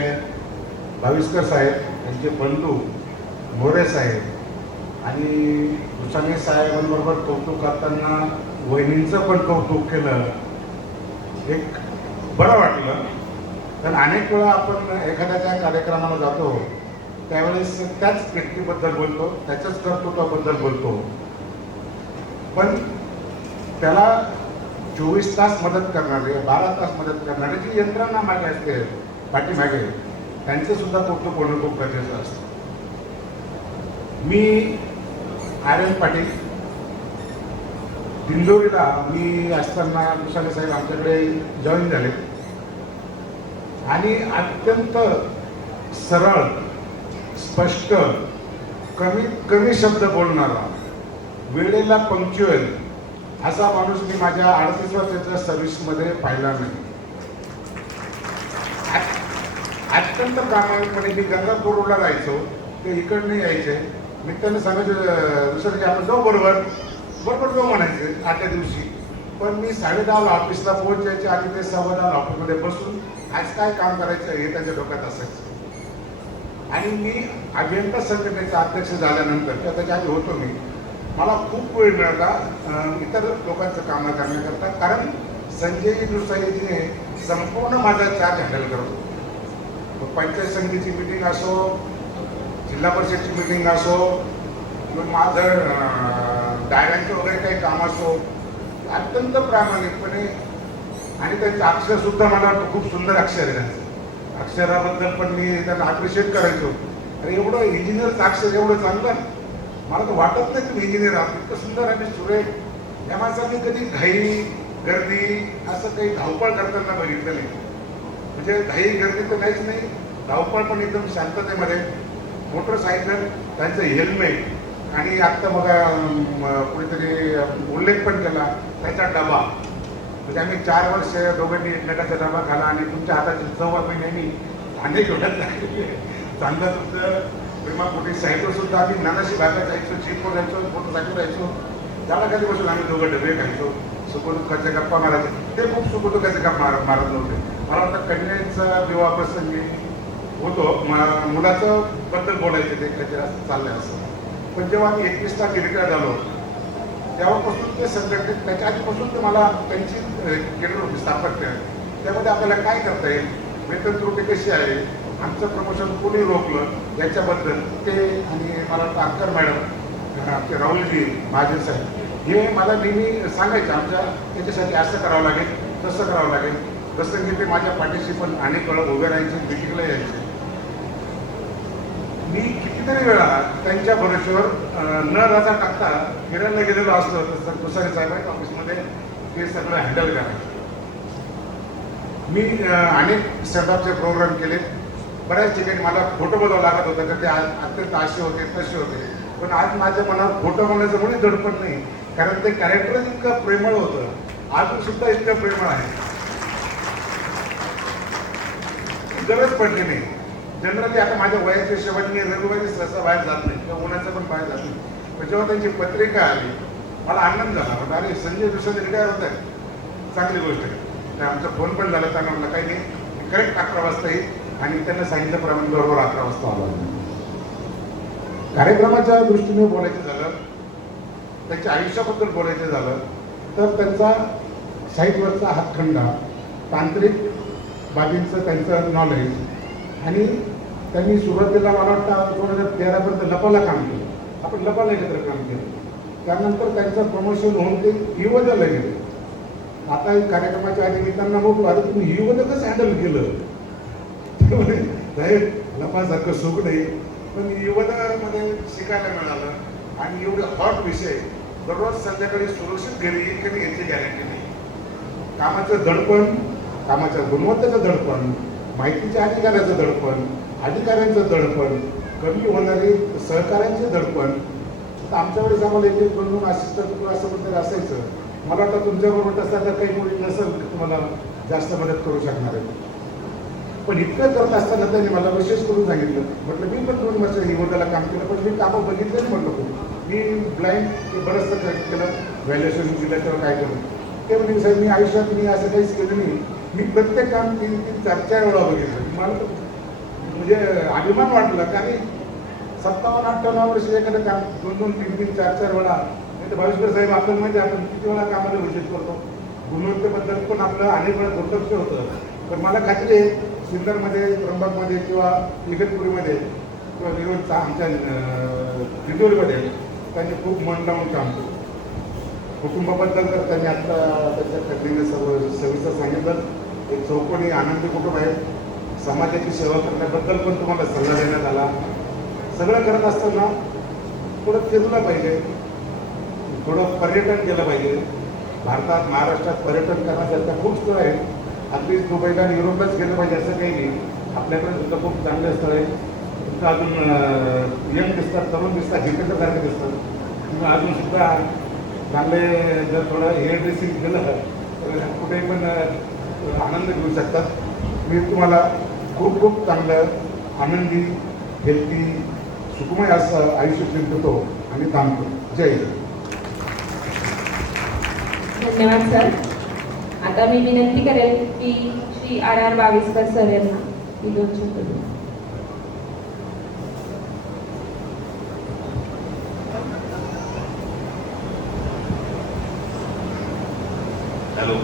भाविस्कर साहेब, त्यांचे बंधू मोरे साहेब आणि दुसाने साहेबांबरोबर कौतुक करताना वहिनींचं पण कौतुक केलं, एक बरं वाटलं. कारण अनेक वेळा आपण एखाद्याच्या कार्यक्रमाला जातो त्यावेळेस त्याच व्यक्तीबद्दल बोलतो, त्याच्याच कर्तृत्वाबद्दल बोलतो, पण त्याला 24 तास मदत करणारे, 12 तास मदत करणारे जी यंत्रणा मागे असते पाठीमागे, त्यांचं सुद्धा कौतुक होणं खूप गरजेचं असतं. मी आर्यन पाटील, दिंडोरीला मी असताना दुसाने साहेब आमच्याकडे जॉईन झाले आणि अत्यंत सरळ, स्पष्ट, कमीत कमी शब्द बोलणारा, वेळेला पंक्च्युअल असा माणूस मी माझ्या 38 वर्षाच्या सर्व्हिसमध्ये पाहिला नाही. अत्यंत प्रामाणिकपणे मी गंगापूरला जायचो, ते इकडनं यायचे, मी त्यांना सांगायचो दुसऱ्या दिवशी आपण जाऊ, बरोबर जाऊ म्हणायचे आदल्या दिवशी. पण मी 10:30 ऑफिसला पोहोचायचे आणि ते 10:15 ऑफिसमध्ये बसून आज काय काम करायचं हे त्यांच्या डोक्यात असायचं. आणि मी अभियंता संघटनेचा अध्यक्ष झाल्यानंतर किंवा त्याच्या आधी होतो मी, मला खूप वेळ मिळाला इतर लोकांचं कामं करण्याकरता, कारण संजय दुसाईजीने संपूर्ण माझा चार्ज हँडल करत होतो. पंचायत समितीची मिटिंग असो, जिल्हा परिषदची मिटिंग असो, किंवा माझं डायऱ्यांचं वगैरे काही काम असो, अत्यंत प्रामाणिकपणे. आणि त्यांचं अक्षरसुद्धा मला खूप सुंदर अक्षर आहे त्यांचं. अक्षराबद्दल पण मी त्यांना अप्रिशिएट करायचो. अरे एवढं इंजिनियरचं अक्षर एवढं चांगलं, मला तर वाटत नाही तुम्ही इंजिनियर आहात, इतकं सुंदर आणि सुरेख. या माणसाने कधी घाई गर्दी असं काही धावपळ करताना बघितलं नाही. म्हणजे घाई गर्दी तर नाहीच नाही, धावपळ पण एकदम शांततेमध्ये. मोटरसायकल, त्यांचं हेल्मेट, आणि आत्ता बघा कुणीतरी उल्लेख पण केला त्याचा डबा. म्हणजे आम्ही 4 वर्ष दोघांनी एकमेकाचा डबा खाला आणि तुमच्या हाताची चव आम्ही नेहमी अनेक वेळात लागली. चांगलं तुमचं प्रेमापोटी सायकल सुद्धा आम्ही नानाशी भागात जायचो, जीपवर जायचो, मोटरसायकल जायचो, झाडाखाली बसून आम्ही दोघं डबे खायचो, सुखदुःखाचे गप्पा मारायचे. ते खूप सुखदुःखाचे गप्पा मारत नव्हते. मला वाटतं कन्याचा विवाह प्रसंगी होतो, मुलाचं बद्दल बोलायचे ते काहीतरी असं चाललंय असं. पण जेव्हा आम्ही 21ला रिटायर झालो तेव्हापासून ते संघटनेत, त्याच्या आधीपासून ते मला त्यांची केंद्र होती स्थापत्य, त्यामध्ये आपल्याला काय करता येईल, वेतन त्रुटी कशी आहे, आमचं प्रमोशन कोणी रोखलं याच्याबद्दल ते. आणि मला तारकर मॅडम, आमचे राहुलजी महाजन साहेब, हे मला नेहमी सांगायचे आमच्या त्याच्यासाठी असं करावं लागेल, तसं करावं लागेल. जसं की ते माझ्या पाठीशी पण अनेक वेळा उभे राहायचे, मिटिंगला यायचे. मी कितीतरी वेळा त्यांच्या भरोश्यावर न रजा टाकता फिरायला गेलेलो असतो, तर दुसरे साहेब आहेत ऑफिसमध्ये, ते सगळं हँडल करायचं. मी अनेक सेटअपचे प्रोग्राम केले, बऱ्याच ठिकाणी मला फोटो बोलावं लागत होतं, तर ते अत्यंत असे होते तसे होते. पण आज माझ्या मनावर फोटो बोलण्याचं कोणी दडपण नाही, कारण ते कॅरेक्टर इतकं प्रेमळ होतं, अजून सुद्धा इतकं प्रेमळ आहे. गरज पडली नाही. जनरली आता माझ्या वयाच्या शेवट मी रविवारी सहसा बाहेर जात नाही किंवा उन्हाचं पण बाहेर जात नाही. पण जेव्हा त्यांची पत्रिका आली मला आनंद झाला. म्हटलं अरे संजय दुसऱ्या रिटायर होत आहे, चांगली गोष्ट आहे. तर आमचा फोन पण झाला, त्यांना म्हटलं काही नाही, करेक्ट 11 वाजता येईल आणि त्यांना सांगितल्याप्रमाणे बरोबर 11 वाजता आला. कार्यक्रमाच्या दृष्टीने बोलायचं झालं, त्यांच्या आयुष्याबद्दल बोलायचं झालं तर त्यांचा साईटवरचा हातखंडा, तांत्रिक बाबींचं त्यांचं नॉलेज आणि त्यांनी सुरुवातीला मला वाटतं 2013 पर्यंत लपाला काम केलं. आपण लपाला एकत्र काम केलं. त्यानंतर त्यांचं प्रमोशन होऊन ते युवदला गेले. आता कार्यक्रमाच्या आधी मी त्यांना बघू, अरे तुम्ही युवद कसं हँडल केलं? साहेब लपासारखं सुख नाही, पण युवदामध्ये शिकायला मिळालं आणि एवढे हॉट विषय दररोज संध्याकाळी सुरक्षित घरी येईल की नाही याची गॅरंटी नाही. कामाचं दडपण, कामाच्या गुणवत्तेचं दडपण, माहितीच्या अधिकाराचं दडपण, अधिकाऱ्यांचं दडपण, कमी होणारे सहकार्यांचे दडपण. तर आमच्या वेळेस आम्हाला एक 2 असिस्टंट किंवा असं कुठेतरी असायचं. मला वाटतं तुमच्याबरोबर तसं तर काही मुली नसेल तुम्हाला जास्त मदत करू शकणार आहे. पण इतकं करत असताना त्यांनी मला विशेष करून सांगितलं, म्हटलं मी पण 2 वर्ष युवकाला काम केलं, पण मी कामं बघितलं नाही. म्हटलं मी ब्लाइंड बरंचसं काय केलं, व्हॅल्युएशन दिलं किंवा काय केलं. ते म्हणजे साहेब मी आयुष्यात मी असं काहीच केलं नाही, मी प्रत्येक काम 3-3, 4-4 वेळा बघितलं. मला म्हणजे अभिमान वाटला, कारण 57-58 वर्ष एखादं काम 2-2, 3-3, 4-4 वेळा. नाही तर भावेश्वर साहेब आपल्याला माहिती आपण किती वेळा कामाला घोषित करतो. गुणवत्तेबद्दल पण आपलं अनेक वेळा दुर्लक्ष होतं. पण मला खात्री आहे सिन्नरमध्ये, त्र्यंबकमध्ये किंवा इगतपुरीमध्ये किंवा विरोधचा आमच्या दिंडोरीमध्ये त्यांनी खूप मन लावून काम केलं. कुटुंबाबद्दल तर त्यांनी आत्ता त्याच्या कथेने सर्व सविस्तर सांगितलं. एक चौकोनी आनंदी कुटुंब आहे. समाजाची सेवा करण्याबद्दल पण तुम्हाला सल्ला देण्यात आला. सगळं करत असताना थोडं फिरलं पाहिजे, थोडं पर्यटन केलं पाहिजे. भारतात, महाराष्ट्रात पर्यटन करण्यासारख्या खूप स्थळं आहेत. अगदी दुबईला आणि युरोपलाच गेलं पाहिजे असं काही नाही. आपल्याकडे सुद्धा खूप चांगले स्थळ आहे. तुमचं अजून यंग दिसतात, तरुण दिसतात, हिरकटसारखे दिसतात. तुम्ही अजून सुद्धा चांगले जर थोडं हेअर ड्रेसिंग केलं तर कुठेही पण आनंद घेऊ शकतात. मी तुम्हाला खूप खूप चांगलं, आनंदी, हेल्दी, सुखमय असं आयुष्य जिंकतो आणि थांबतो. जय हिंद. धन्यवाद सर. आता मी विनंती करेल की श्री R.R. बाविस्कर सर यांना ही 2 शब्द द्या. हॅलो.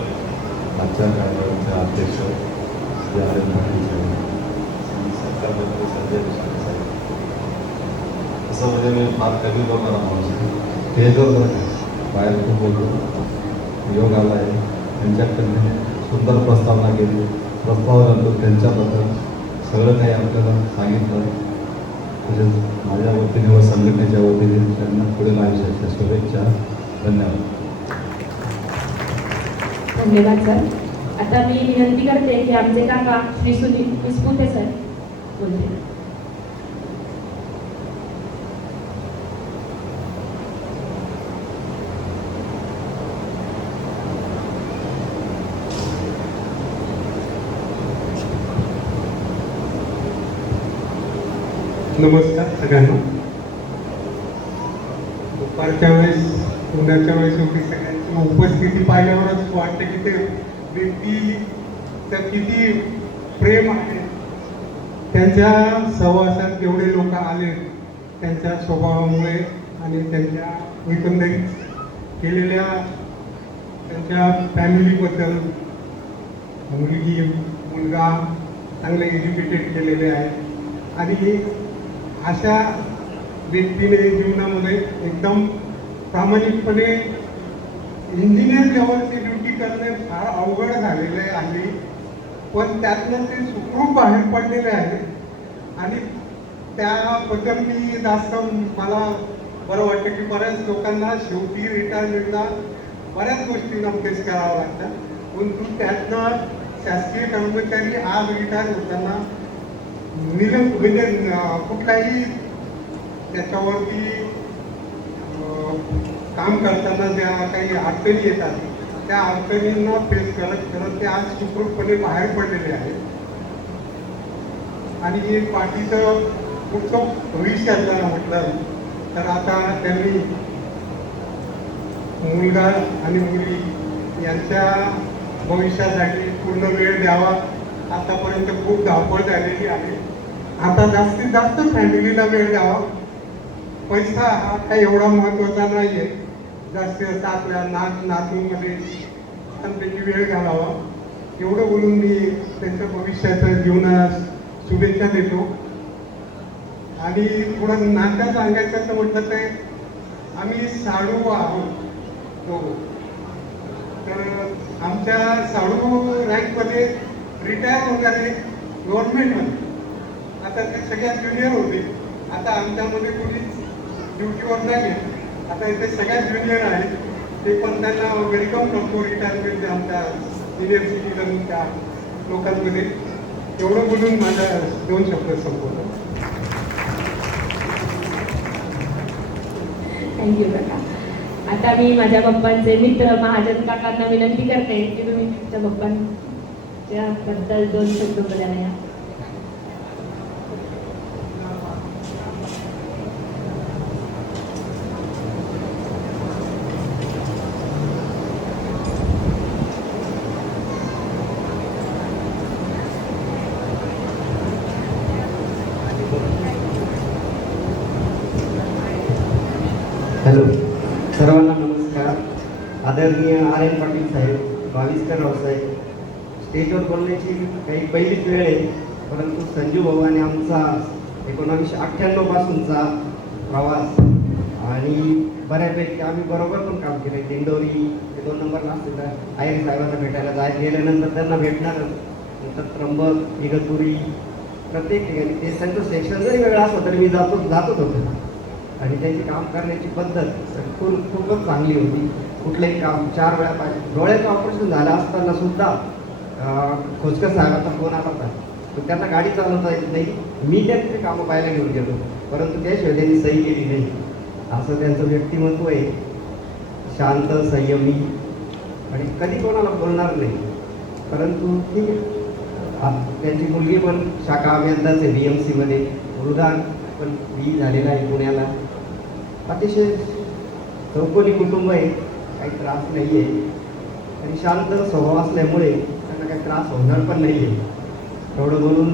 आजच्या कार्यक्रमाचे अध्यक्ष श्री R. M. पाटील साहेब, सरकार मंत्री संजय देशमुख साहेब. असं म्हणजे मी फार कमी बोलणारा माणूस आहे. स्टेजवर बाहेर खूप बोलतो. योग आला आहे, त्यांच्याकडे सुंदर प्रस्तावना केली. प्रस्तावानंतर त्यांच्याबद्दल सगळं काही आपल्याला सांगितलं. तसेच माझ्या वतीने व संघटनेच्या वतीने त्यांना पुढील आयुष्याच्या शुभेच्छा. धन्यवाद. धन्यवाद सर. आता मी विनंती करते की आमचे काका श्री सुनील विस्पुते सर बोलते. नमस्कार सगळ्यांना. दुपारच्या वेळेस, उन्हाच्या वेळेस एवढी सगळ्यांची उपस्थिती पाहिल्यावरच वाटतं की ते व्यक्तीचं किती प्रेम आहे. त्यांच्या सहवासात जेवढे लोक आले त्यांच्या स्वभावामुळे आणि त्यांच्या एकंदरीत केलेल्या त्यांच्या फॅमिलीबद्दल, मुलगी मुलगा चांगले एज्युकेटेड केलेले आहेत आणि अशा व्यक्तीने जीवनामध्ये एकदम प्रामाणिकपणे इंजिनियर लेवलची ड्युटी करणे फार अवघड झालेले आहे. पण त्यातनं ते सुखरूप बाहेर पडलेले आहे आणि त्याबद्दल मी जास्त मला बरं वाटतं की बऱ्याच लोकांना शेवटी रिटायरमेंटला बऱ्याच गोष्टींना फेस करावं लागतं. परंतु त्यातनं शासकीय कर्मचारी आज रिटायर होताना म्हणजे कुठलाही त्याच्यावरती काम करताना ज्या काही अडचणी येतात त्या अडचणींना फेस करत करत ते आज सुखरूपपणे बाहेर पडलेले आहेत. आणि पार्टीचं पुढचं भविष्याचं म्हटलं तर आता त्यांनी मुलगा आणि मुली यांच्या भविष्यासाठी पूर्ण वेळ द्यावा. आतापर्यंत खूप धावपळ झालेली आहे. आता जास्तीत जास्त फॅमिलीला वेळ द्यावा. पैसा हा काही एवढा महत्त्वाचा नाही आहे. जास्तीत जास्त आपल्या नातूमध्ये त्यांची वेळ घालावा. एवढं बोलून मी त्यांच्या भविष्याचं जीवनास शुभेच्छा देतो. आणि थोडं नात्यात सांगायचं तर म्हटलं तर आम्ही साडू आहोत दोघं. तर आमच्या साडू रँकमध्ये रिटायर वगैरे गव्हर्नमेंटमध्ये आता ते सगळ्यात ज्युनियर होते. आता आमच्यामध्ये कोणीच ड्युटीवर नाही आहे. आता इथे सगळ्यात ज्युनियर आहेत. ते पण त्यांना वेलकम करतो रिटायरमेंट आमच्या सिनियर सिटीजनच्या लोकांमध्ये. एवढं बोलून माझा 2 शब्द संपवतो. थँक्यू काका. आता मी माझ्या पप्पांचे मित्र महाजन काकांना विनंती करते की तुम्ही तुमच्या पप्पांच्या बद्दल 2 शब्द बोलायला या. हॅलो, सर्वांना नमस्कार. आदरणीय R.N. पाटील साहेब, भाविस्कर रावसाहेब, स्टेजवर बोलण्याची काही पहिलीच वेळ आहे. परंतु संजू भाऊ आणि आमचा 1998 पासूनचा प्रवास आणि बऱ्यापैकी आम्ही बरोबर पण काम केलं. दिंडोरी ते 2 नंबरला असते तर आयर साहेबांना भेटायला गेल्यानंतर त्यांना भेटणारच. नंतर त्र्यंबक, इगतपुरी, प्रत्येक ठिकाणी ते त्यांचं सेक्शन जरी वेगळं असलं तरी मी जातच होतो. आणि त्यांची काम करण्याची पद्धत खूपच चांगली होती. कुठलंही काम 4 वेळा पाहिजे. डोळ्याचं ऑपरेशन झालं असताना सुद्धा खोचकर साहेबांचा फोन आला होता. तर त्यांना गाडी चालवता येत नाही. मी त्यांचे कामं पाहायला घेऊन गेलो, परंतु त्याशिवाय त्यांनी सही केली नाही. असं त्यांचं व्यक्तिमत्व आहे. शांत, संयमी आणि कधी कोणाला बोलणार नाही. परंतु ठीक आहे. त्यांची मुलगी पण शाखा अभियंताच आहे BMCमध्ये. मुलगा पण BE झालेला आहे पुण्याला. अतिशय चौकोनी कुटुंब आहे. काही त्रास नाही आहे आणि शांत स्वभाव असल्यामुळे त्यांना काही त्रास होणार पण नाही आहे. एवढं बोलून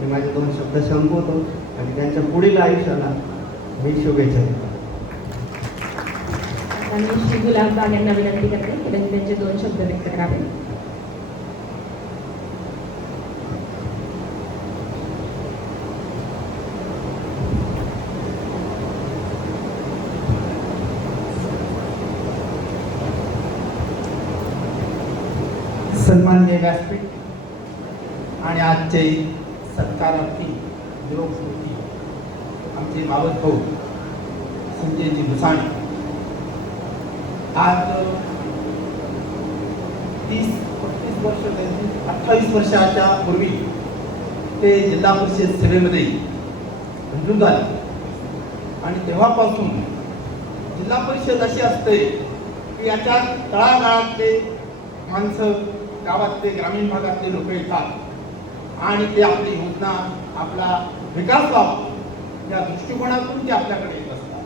मी माझे 2 शब्द संपवतो आणि त्यांच्या पुढील आयुष्याला मी शुभेच्छा देतो. आता मी श्री गुलाब बाग यांना विनंती करते की त्यांनी त्यांचे 2 शब्द व्यक्त करावे. सन्माननीय व्यासपीठ आणि आजचे सत्कारार्थी लोकस्मृती आमचे मावस भाऊ संजयजी भुसाणे. आज 30-35 वर्ष 28 वर्षाच्या पूर्वी ते जिल्हा परिषद सेवेमध्ये रुजू झाले आणि तेव्हापासून जिल्हा परिषद अशी असते की याच्या तळागाळातले माणसं, गावातले ग्रामीण भागातले लोक येतात आणि ते आपली योजना, आपला विकास व्हावा या दृष्टिकोनातून ते आपल्याकडे येत असतात.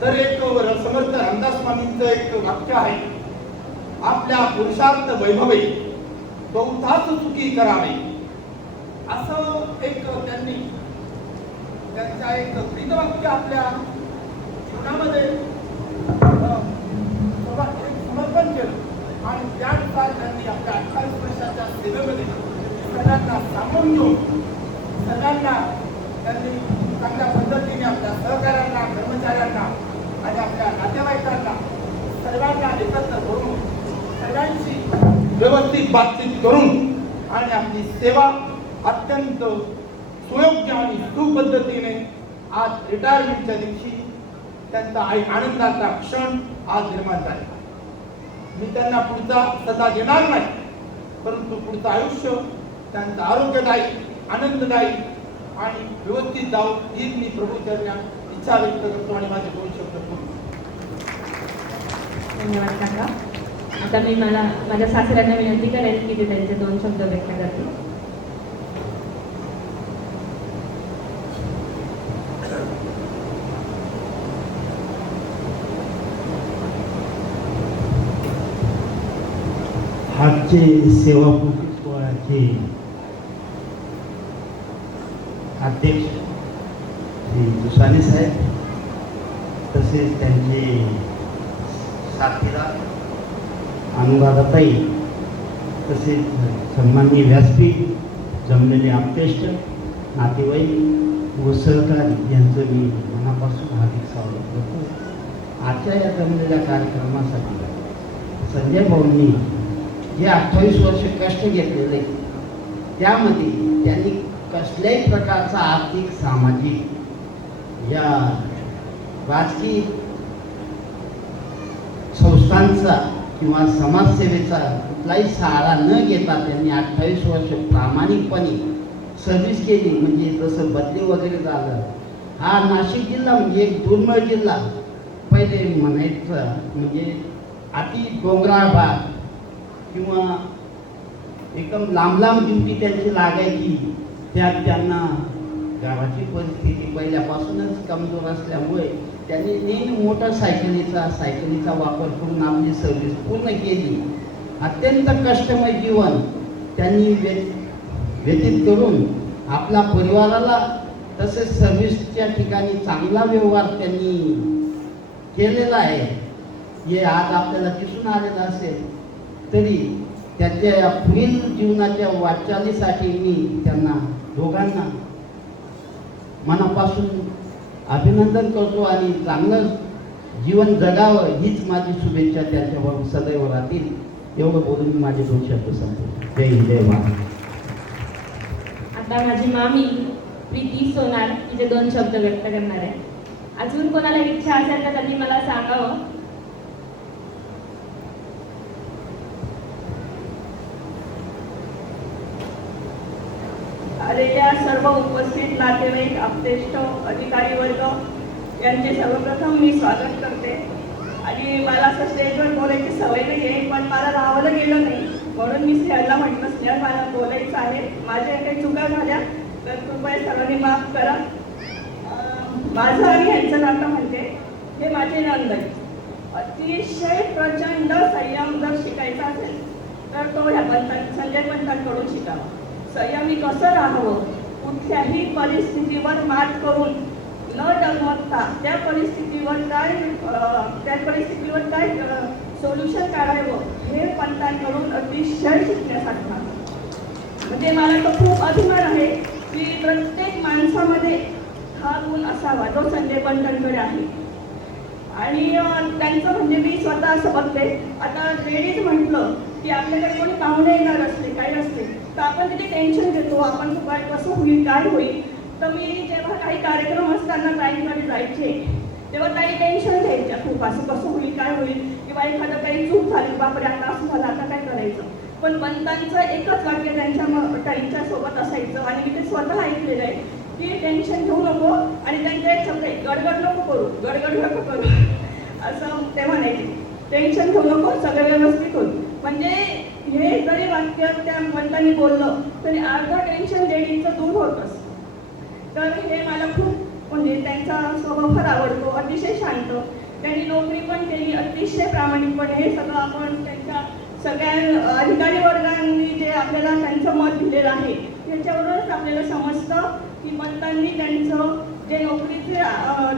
तर एक समर्थ रामदास स्वामींचं एक वाक्य आहे, आपल्या पुरुषार्थ वैभवे बहुताच चुकी करावे. असं एक त्यांनी त्यांचा एक ब्रीदवाक्य आपल्या जीवनामध्ये समर्पण केलं आणि त्यानुसार त्यांनी आपल्या 28 वर्षाच्या सेवेमध्ये सगळ्यांना सामावून घेऊन सगळ्यांना त्यांनी चांगल्या पद्धतीने आपल्या सहकाऱ्यांना, कर्मचाऱ्यांना आणि आपल्या नातेवाईकांना सर्वांना एकत्र करून सगळ्यांची व्यवस्थित बातचीत करून आणि आपली सेवा अत्यंत सुयोग्य आणि सुपद्धतीने आज रिटायरमेंटच्या दिवशी त्यांचा एक आनंदाचा क्षण आज निर्माण झाला. मी त्यांना पुढचा सल्ला देणार नाही, परंतु पुढचं आयुष्य त्यांचं आरोग्यदायी, आनंददायी आणि व्यवस्थित जावं हीच मी प्रभू चरणात इच्छा व्यक्त करतो आणि माझे 2 शब्द बोलतो. धन्यवाद काका. आता मी माझ्या सासऱ्यांना विनंती करेन की ते त्यांचे 2 शब्द व्यक्त करतील. आजचे सेवापूर्ती सोहळ्याचे अध्यक्ष श्री दुसाने साहेब, तसेच त्यांचे साथीदार अनुराधाताई, तसेच सन्माननीय व्यासपीठ, जमलेले आप्तेष्ट, नातेवाईक व सहकारी यांचं मी मनापासून हार्दिक स्वागत करतो. आजच्या या जमलेल्या कार्यक्रमासाठी संजय भाऊंनी जे 28 वर्ष कष्ट घेतलेले, त्यामध्ये त्यांनी कसल्याही प्रकारचा आर्थिक, सामाजिक या राजकीय संस्थांचा किंवा समाजसेवेचा कुठलाही सहारा न घेता त्यांनी 28 वर्ष प्रामाणिकपणे सर्व्हिस केली. म्हणजे जसं बदली वगैरे झालं, हा नाशिक जिल्हा म्हणजे एक दुर्मिळ जिल्हा पहिले म्हणायचं, म्हणजे अति डोंगराळ भाग किंवा एकदम लांब लांब ड्युटी त्यांची लागायची. त्यात त्यांना गावाची परिस्थिती पहिल्यापासूनच कमजोर असल्यामुळे त्यांनी नेहमी सायकलीचा वापर करून आपली सर्व्हिस पूर्ण केली. अत्यंत कष्टमय जीवन त्यांनी व्यतीत करून आपल्या परिवाराला तसेच सर्व्हिसच्या ठिकाणी चांगला व्यवहार त्यांनी केलेला आहे. हे आज आपल्याला दिसून आलेलं असेल तरी त्याच्या पुढील जीवनाच्या वाटचालीसाठी मी त्यांना दोघांना मनापासून अभिनंदन करतो आणि चांगलं जीवन जगावं हीच माझी शुभेच्छा त्यांच्यावर सदैव राहतील. एवढं बोलून मी माझे 2 शब्द संपवतो. जय हिंद, जय महाराष्ट्र. आता माझी मामी प्रीती सोनार तिचे 2 शब्द व्यक्त करणार आहे. अजून कोणाला इच्छा असेल तर त्यांनी मला सांगावं. आलेल्या सर्व उपस्थित नातेवाईक, आप्तेष्ट, अधिकारी वर्ग यांचे सर्वप्रथम मी स्वागत करते. आणि मला असं स्टेजवर बोलायची सवय नाही आहे, पण मला राहावलं गेलं नाही म्हणून मी स्नेहला म्हटलं, स्नेह मला बोलायचं आहे, माझ्या काही चुका झाल्या तर कृपया सर्वांनी माफ करा. माझं आणि यांचं नातं म्हणजे हे माझे नंद आहे. अतिशय प्रचंड संयम जर शिकायचा असेल तर तो ह्या संजय पंतांकडून शिकावा. संयमी कसं राहावं, कुठल्याही परिस्थितीवर मात करून न डगमगता त्या परिस्थितीवर काय सोल्युशन काढावं हे पंतांकडून अतिशय शिकण्यासारखं. म्हणजे मला तो खूप अभिमान आहे की प्रत्येक माणसामध्ये हा गुण असावा जो संजय पंतांकडे आहे. आणि त्यांचं म्हणजे मी स्वतः असं बघते, आता लेडीज म्हटलं की आपल्याकडे कोणी पाहुणे येणार असले काही असले तर आपण तिथे टेन्शन घेतो, आपण काय कसं होईल काय होईल. तर मी जेव्हा काही कार्यक्रम असताना ताईंकडे जायचे तेव्हा ताई टेन्शन घ्यायच्या खूप, असं कसं होईल काय होईल, किंवा एखादं काही चूक झाली, बापरे आता असं झालं आता काय करायचं. पण पंतांचं एकच वाक्य त्यांच्या सोबत असायचं आणि मी ते स्वतः ऐकलेलं आहे की टेन्शन घेऊ नको. आणि त्यांचे एक शब्द आहे, गडबड नको करू असं ते म्हणायचे. टेन्शन घेऊ नको, सगळं व्यवस्थित होईल. म्हणजे हे जरी वाक्य त्या पंतांनी बोललं तरी अर्ध टेन्शन लेडीजचं दूर होतच. तर हे मला खूप म्हणजे त्यांचा स्वभाव फार आवडतो, अतिशय शांत. त्यांनी नोकरी पण केली अतिशय प्रामाणिकपणे. हे सगळं आपण त्यांच्या सगळ्या अधिकारी वर्गांनी जे आपल्याला त्यांचं मत दिलेलं आहे त्याच्यावरूनच आपल्याला समजतं की पंतांनी त्यांचं जे नोकरीचे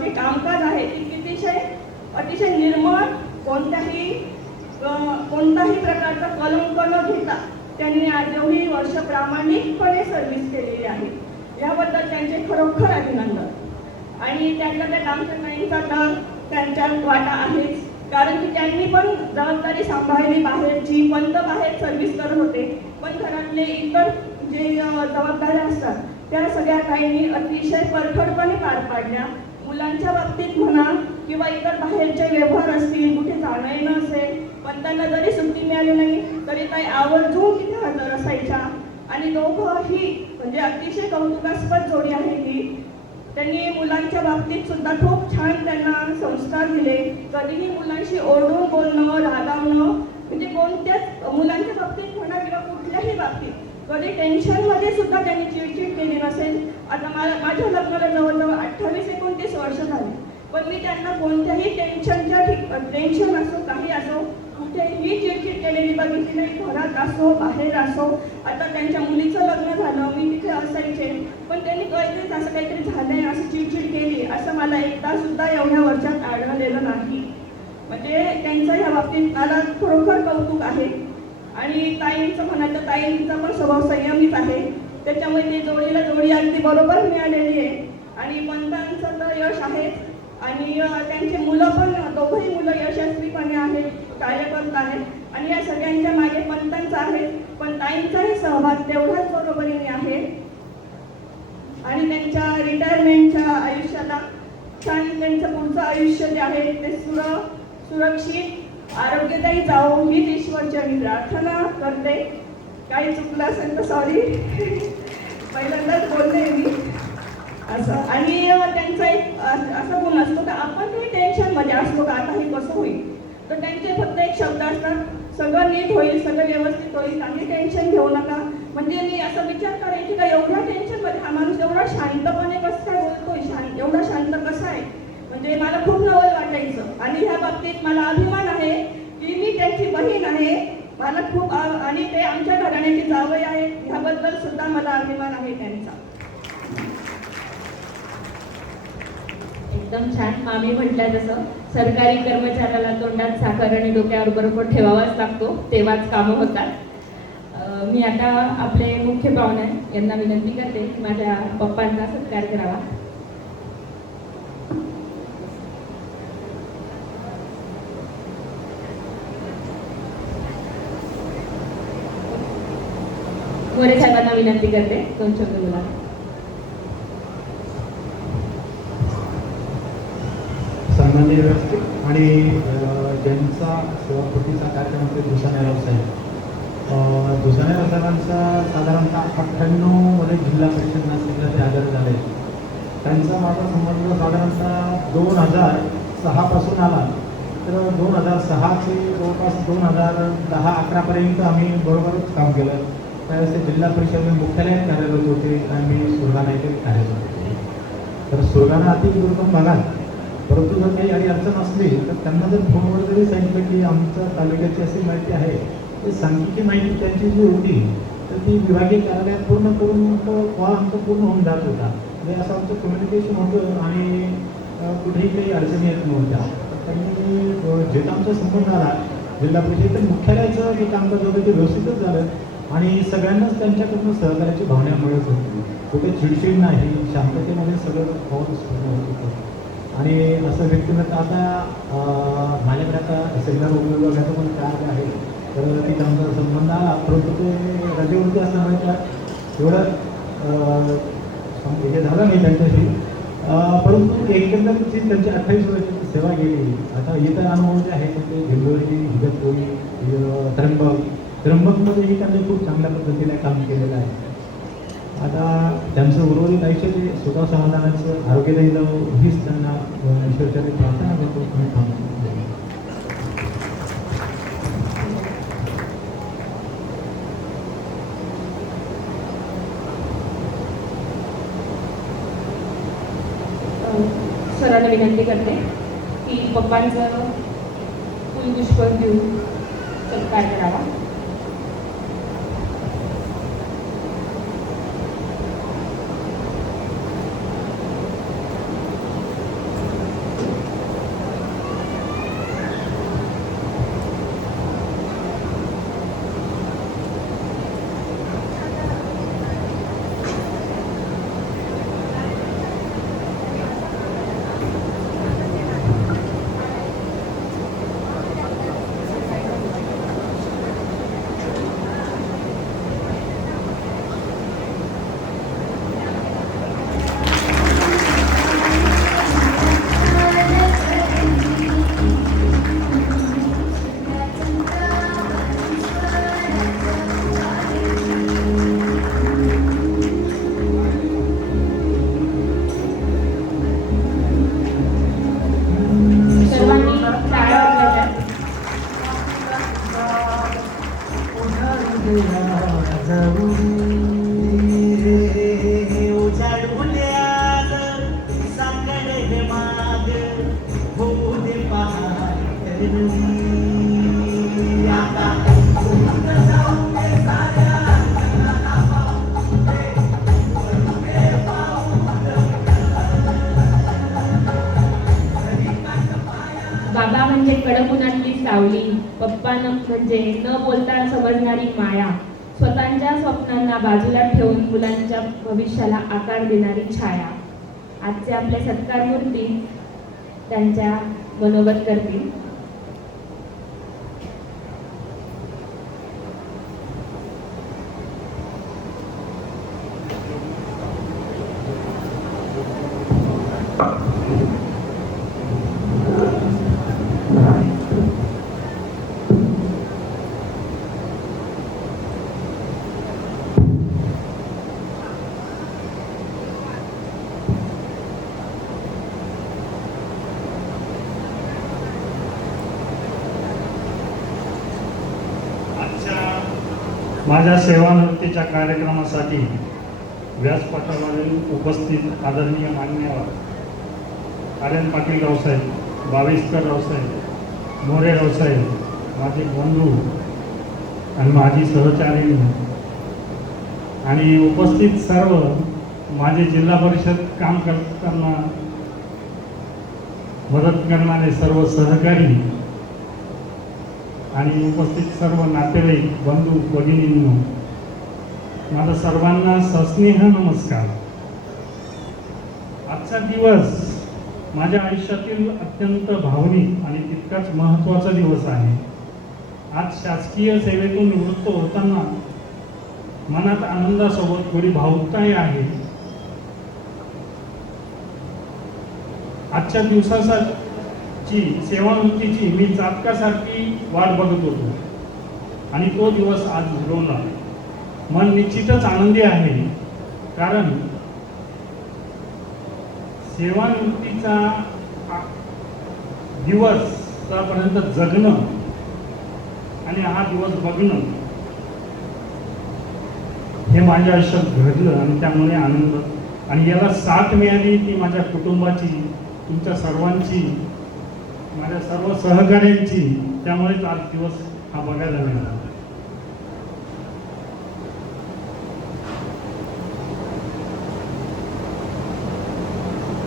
जे कामकाज आहे ते अतिशय निर्मळ, कोणताही प्रकारचा कलंक न घेता त्यांनी आज एवढी वर्ष प्रामाणिकपणे सर्व्हिस केलेली आहे. याबद्दल त्यांचे खरोखर अभिनंदन. आणि त्यातल्या त्या कामकर्त्यांचा तर त्यांच्यात वाटा आहेच, कारण की त्यांनी पण जबाबदारी सांभाळली बाहेरची. पंत बाहेर सर्व्हिस करत होते पण घरातले इतर जे जबाबदाऱ्या असतात त्या सगळ्या काहींनी अतिशय परखडपणे पार पाडल्या. मुलांच्या बाबतीत म्हणा किंवा इतर बाहेरचे व्यवहार असतील, कुठे जाणं येणं असेल, पंतांना जरी सुट्टी मिळाली नाही तरी काही आवर्जून तिथे हजर असायच्या. आणि दोघंही म्हणजे अतिशय कौतुकास्पद जोडी आहे ही. त्यांनी मुलांच्या बाबतीत सुद्धा खूप छान त्यांना संस्कार दिले. कधीही मुलांशी ओरडून बोलणं, रागावणं, म्हणजे कोणत्याच मुलांच्या बाबतीत म्हणा किंवा कुठल्याही बाबतीत कधी टेन्शनमध्ये सुद्धा त्यांनी चिडचिड केली नसेल. आता माझ्या लग्नाला जवळजवळ 28-29 वर्ष झाली, पण मी त्यांना कोणत्याही टेन्शन असो काही असो कुठेही चिडचिड केलेली बघितली नाही. घरात असो बाहेर असो. आता त्यांच्या मुलीचं लग्न झालं, मी तिथे असायचे, पण त्यांनी कधीच असं काहीतरी झालंय असं चिडचिड केली असं मला एकदा सुद्धा एवढ्या वर्षात आढळलेलं नाही. म्हणजे त्यांचं ह्या बाबतीत मला खरोखर कौतुक आहे. आणि ताईंचं म्हणायचं, ताईंचा पण स्वभाव संयमित आहे, त्याच्यामुळे ते जोडीला जोडी अगदी बरोबर मिळालेली आहे. आणि पंतांचं तर यश आहे आणि त्यांची मुलं पण, दोघंही मुलं यशस्वीपणे आहेत, कार्य करत आहेत. आणि या सगळ्यांच्या मागे पंतांचा आहे, पण ताईंचाही सहभाग तेवढाच बरोबरीने आहे. आणि त्यांच्या रिटायरमेंटच्या आयुष्याला छान, त्यांचं पुढचं आयुष्य जे आहे ते सुरक्षित आरोग्यदायी जावो हीच ईश्वरचरणी प्रार्थना करते. काही चुकलं असेल तर सॉरी, पहिल्यांदाच बोलले मी असं. आणि त्यांचा एक असं गुण असतो की आपण काही टेन्शनमध्ये असतो का आता हे कसं होईल, तर त्यांचे फक्त एक शब्द असतात, सगळं नीट होईल, सगळं व्यवस्थित होईल, काही टेन्शन घेऊ नका. म्हणजे मी असा विचार करायची का एवढ्या टेन्शनमध्ये हा माणूस एवढा शांतपणे कसं काय बोलतोय, एवढा शांत कसा आहे. म्हणजे मला खूप नवल वाटायचं. आणि ह्या बाबतीत मला अभिमान आहे की मी त्यांची बहीण आहे. मला खूप आणि ते आमच्या घराण्याची जावई आहेत, ह्याबद्दल सुद्धा मला अभिमान आहे त्यांचा. एकदम छान. मामी म्हटल्या जसं सरकारी कर्मचाऱ्याला तोंडात साखर आणि डोक्यावर बरोबर ठेवावाच लागतो, तेव्हाच कामं होतात. मी आता आपले मुख्य पाहुणे यांना विनंती करते की माझ्या पप्पांचा सत्कार करावा. मोरे साहेबांना विनंती करते, 2 शब्द बोला. सन्माननीय व्यवस्थित आणि ज्यांचा सेवाकृतीचा कार्यक्रम आहे दुसाने राव साहेब. दुसाने राव साहेबांचा साधारणतः 98मध्ये जिल्हा परिषद नाशिकला ते आजार झाले. त्यांचा माझा संबंध साधारणतः 2006 पासून आला, तर 2006 ते जवळपास 2010-11पर्यंत आम्ही बरोबरच काम केलं. त्यावेळेस ते जिल्हा परिषद मुख्यालयात कार्यरत होते आणि मी सुरगाणा येथे कार्यरत होते. तर सुरगाणा अति दुर्गम भागात, परंतु जर काही अडचण असली तर त्यांना जर फोनवर जरी सांगितलं की आमच्या तालुक्याची अशी माहिती आहे, ते सांगीची माहिती त्यांची जी होती तर ती विभागीय कार्यालयात पूर्ण करून तो कॉल आमचा पूर्ण होऊन जात होता. म्हणजे असं आमचं कम्युनिकेशन होतं आणि कुठेही काही अडचणी येत नव्हत्या. तर त्यांनी जे आमचा संबंध आला जिल्हा परिषद मुख्यालयाचं जे कामकाज होतं ते व्यवस्थितच झालं आणि सगळ्यांनाच त्यांच्याकडून सहकार्याची भावना मिळत होती. कुठे चिडचिड नाही, शांततेमध्ये सगळं होत होतं. आणि असं व्यक्तिगत आता माझ्याकडे आता सेमिनार विभागाचं पण कार्य आहे, तर तिथे आमचा संबंध आला, परंतु ते रजेवरती असल्यामुळे त्या एवढं हे झालं नाही त्यांच्याशी. परंतु एकंदर जी त्यांची 28 वर्षाची सेवा गेली. आता इतर अनुभव जे आहेत ते भिंडोरी, इगतपुरी, त्र्यंबकमध्येही त्यांनी खूप चांगल्या पद्धतीने काम केलेलं आहे. आता त्यांचं उर्वरित आयुष्य ते स्वतः समाधानाचं आरोग्यदायी जावं हीच त्यांना ईश्वरचरणी प्रार्थना करतो. तुम्ही थांबा. सरांना विनंती करते की पप्पांचं फुलपुष्प देऊन सत्कार करावा. कडकुनातली सावली, पप्पा म्हणजे न बोलता समजणारी माया, स्वतःच्या स्वप्नांना बाजूला ठेवून मुलांच्या भविष्याला आकार देणारी छाया. आजचे आपले सत्कार मूर्ती त्यांच्या मनोगत करतील. माझ्या सेवानिवृत्तीच्या कार्यक्रमासाठी व्यासपीठावरील उपस्थित आदरणीय मान्यवर आर्यन पाटील रावसाहेब, बाविस्कर रावसाहेब, मोरे रावसाहेब, माझे बंधू आणि माझी सहचारी आणि उपस्थित सर्व माझे जिल्हा परिषद काम करताना मदत करणारे सर्व सहकारी आणि उपस्थित सर्व नातेवाईक, बंधू, भगिनींनो, माझा सर्वांना सस्नेह नमस्कार. आजचा दिवस माझ्या आयुष्यातील अत्यंत भावनिक आणि तितकाच महत्त्वाचा दिवस आहे. आज शासकीय सेवेतून निवृत्त होताना मनात आनंदासोबत थोडी भावुकताही आहे. आजच्या दिवसाची सेवानिवृत्तीची मी चातकासारखी वाट बघत होतो आणि तो दिवस आज उगवला. मन निश्चितच आनंदी आहे, कारण सेवानिवृत्तीचा दिवसापर्यंत जगणं आणि हा दिवस बघणं हे माझ्या आयुष्यात घडलं आणि त्यामुळे आनंद आणि याला साथ मिळाली ती माझ्या कुटुंबाची, तुमच्या सर्वांची, माझ्या सर्व सहकार्यांची. त्यामुळेच आज दिवस हा बघायला मिळाला.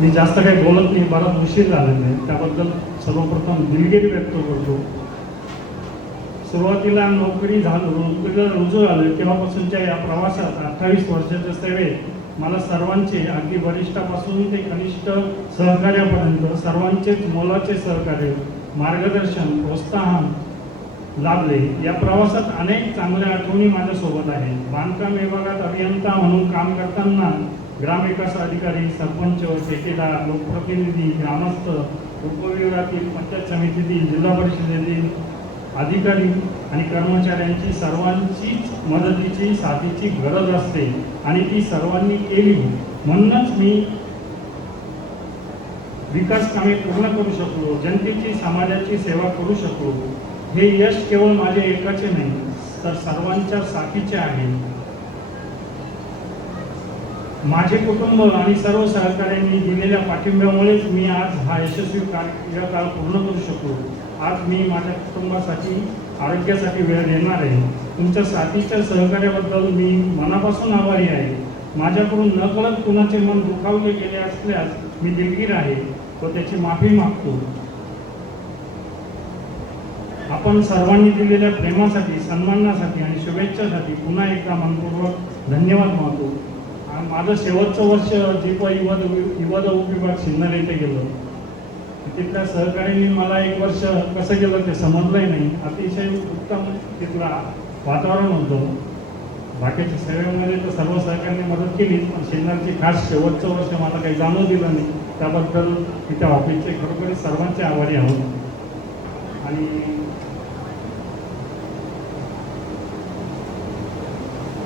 मी जास्त काही बोलत नाही, बराच उशीर झालेला आहे, त्याबद्दल सर्वप्रथम दिलगिरी व्यक्त करतो. सुरुवातीला नोकरीला रुजू झालो तेव्हापासूनच्या या प्रवासात 28 वर्षाच्या सेवेत मला सर्वांचे, अगदी वरिष्ठापासून ते कनिष्ठ सहकार्यापर्यंत सर्वांचेच मोलाचे सहकार्य, मार्गदर्शन, प्रोत्साहन लाभले. या प्रवासात अनेक चांगल्या आठवणी माझ्यासोबत आहेत. बांधकाम विभागात अभियंता म्हणून काम करताना ग्रामविकास अधिकारी, सरपंच, ठेकेदार, लोकप्रतिनिधी, ग्रामस्थ, उपविभागातील पंचायत समितीतील, जिल्हा परिषदेतील अधिकारी आणि कर्मचाऱ्यांची सर्वांचीच मदतीची, साथीची गरज असते आणि ती सर्वांनी केली. म्हणूनच मी विकास कामे पूर्ण करू शकलो, जनतेची, समाजाची सेवा करू शकलो. हे यश केवळ माझे एकाचे नाही, तर सर्वांच्या साथीचे आहे. माझे कुटुंब आणि सर्व सहकाऱ्यांनी दिलेल्या पाठिंब्यामुळेच मी आज हा यशस्वी कार्यकाळ पूर्ण करू शकलो. आज मी माझ्या कुटुंबासाठी, आरोग्यासाठी वेळ देणार आहे. तुमच्या साथीच्या सहकार्याबद्दल मी मनापासून आभारी आहे. माझ्याकडून नकळत कुणाचे मन दुखावले गेले असल्यास मी दिलगीर आहे व त्याची माफी मागतो. आपण सर्वांनी दिलेल्या प्रेमासाठी, सन्मानासाठी आणि शुभेच्छासाठी पुन्हा एकदा मनपूर्वक धन्यवाद मानतो. माझं शेवटचं वर्ष दीपा युवा उपविभाग सिन्नर येथे गेलं. तिथल्या सहकाऱ्यांनी मला एक वर्ष कसं गेलं ते समजलंही नाही. अतिशय उत्तम तिथला वातावरण होतं. बाकीच्या सेवेमध्ये तर सर्व सहकाऱ्यांनी मदत केली, पण सिन्नरची खास शेवटचं वर्ष मला काही जाणून दिलं नाही. त्याबद्दल मी त्या ऑफिसचे खरोखर सर्वांचे आभारी आहोत. आणि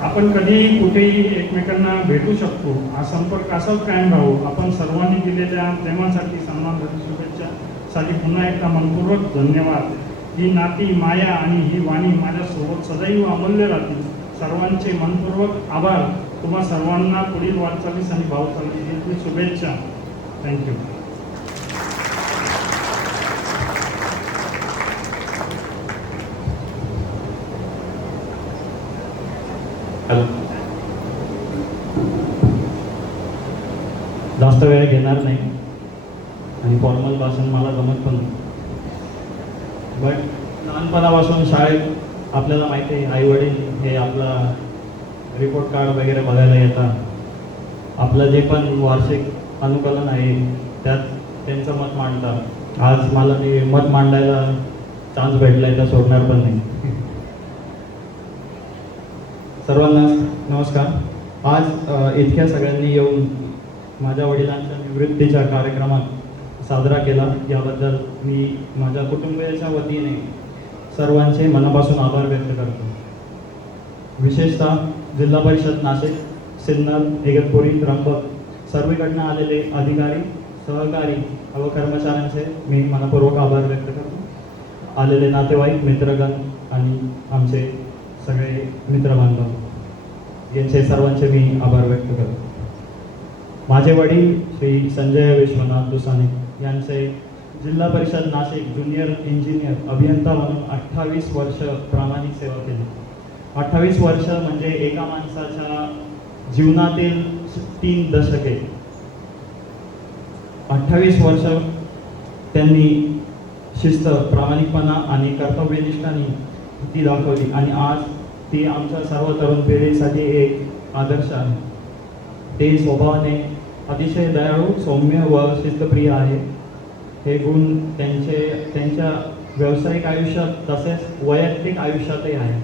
आपण कधीही कुठेही एकमेकांना भेटू शकतो. हा संपर्क असाच कायम राहू. आपण सर्वांनी दिलेल्या प्रेमासाठी, सन्मानासाठी, शुभेच्छासाठी पुन्हा एकदा मनपूर्वक धन्यवाद. ही नाती, माया आणि ही वाणी माझ्यासोबत सदैव अमूल्य राहतील. सर्वांचे मनपूर्वक आभार. तुम्हा सर्वांना पुढील वाटचालीस आणि भावचालीसाठी शुभेच्छा. थँक्यू. जास्त वेळ घेणार नाही आणि फॉर्मल भाषण मला जमत पण नाही. बट लहानपणापासून शाळेत आपल्याला माहिती आहे आईवडील हे आपला रिपोर्ट कार्ड वगैरे बघायला येतात. आपलं जे पण वार्षिक अनुकलन आहे त्यात त्यांचं मत मांडतात. आज मला ते मत मांडायला चान्स भेटला आहे तर सोडणार पण नाही. सर्वांना नमस्कार. आज इतक्या सगळ्यांनी येऊन माझ्या वडिलांच्या निवृत्तीच्या कार्यक्रमात साजरा केला याबद्दल मी माझ्या कुटुंबियाच्या वतीने सर्वांचे मनापासून आभार व्यक्त करतो. विशेषतः जिल्हा परिषद नाशिक, सिन्नर, इगतपुरी, त्र्यंबक सर्वीकडनं आलेले अधिकारी, सहकारी व कर्मचाऱ्यांचे मी मनपूर्वक आभार व्यक्त करतो. आलेले नातेवाईक, मित्रगण आणि आमचे सगळे मित्रबांधव यांचे सर्वांचे मी आभार व्यक्त करतो. माझे वडील श्री संजय विश्वनाथ दुसाने यांचे जिल्हा परिषद नाशिक ज्युनियर इंजिनियर अभियंता म्हणून 28 वर्ष प्रामाणिक सेवा केली. 28 वर्ष म्हणजे एका माणसाच्या जीवनातील 3 दशके. 28 वर्ष त्यांनी शिस्त, प्रामाणिकपणा आणि कर्तव्यनिष्ठाने ती दाखवली आणि आज ती आमच्या सर्व तरुण पिढीसाठी एक आदर्श आहे. ते स्वभावाने अतिशय दयाळू, सौम्य व शिस्तप्रिय आहे. हे गुण त्यांच्या व्यावसायिक आयुष्यात तसेच वैयक्तिक आयुष्यातही आहे.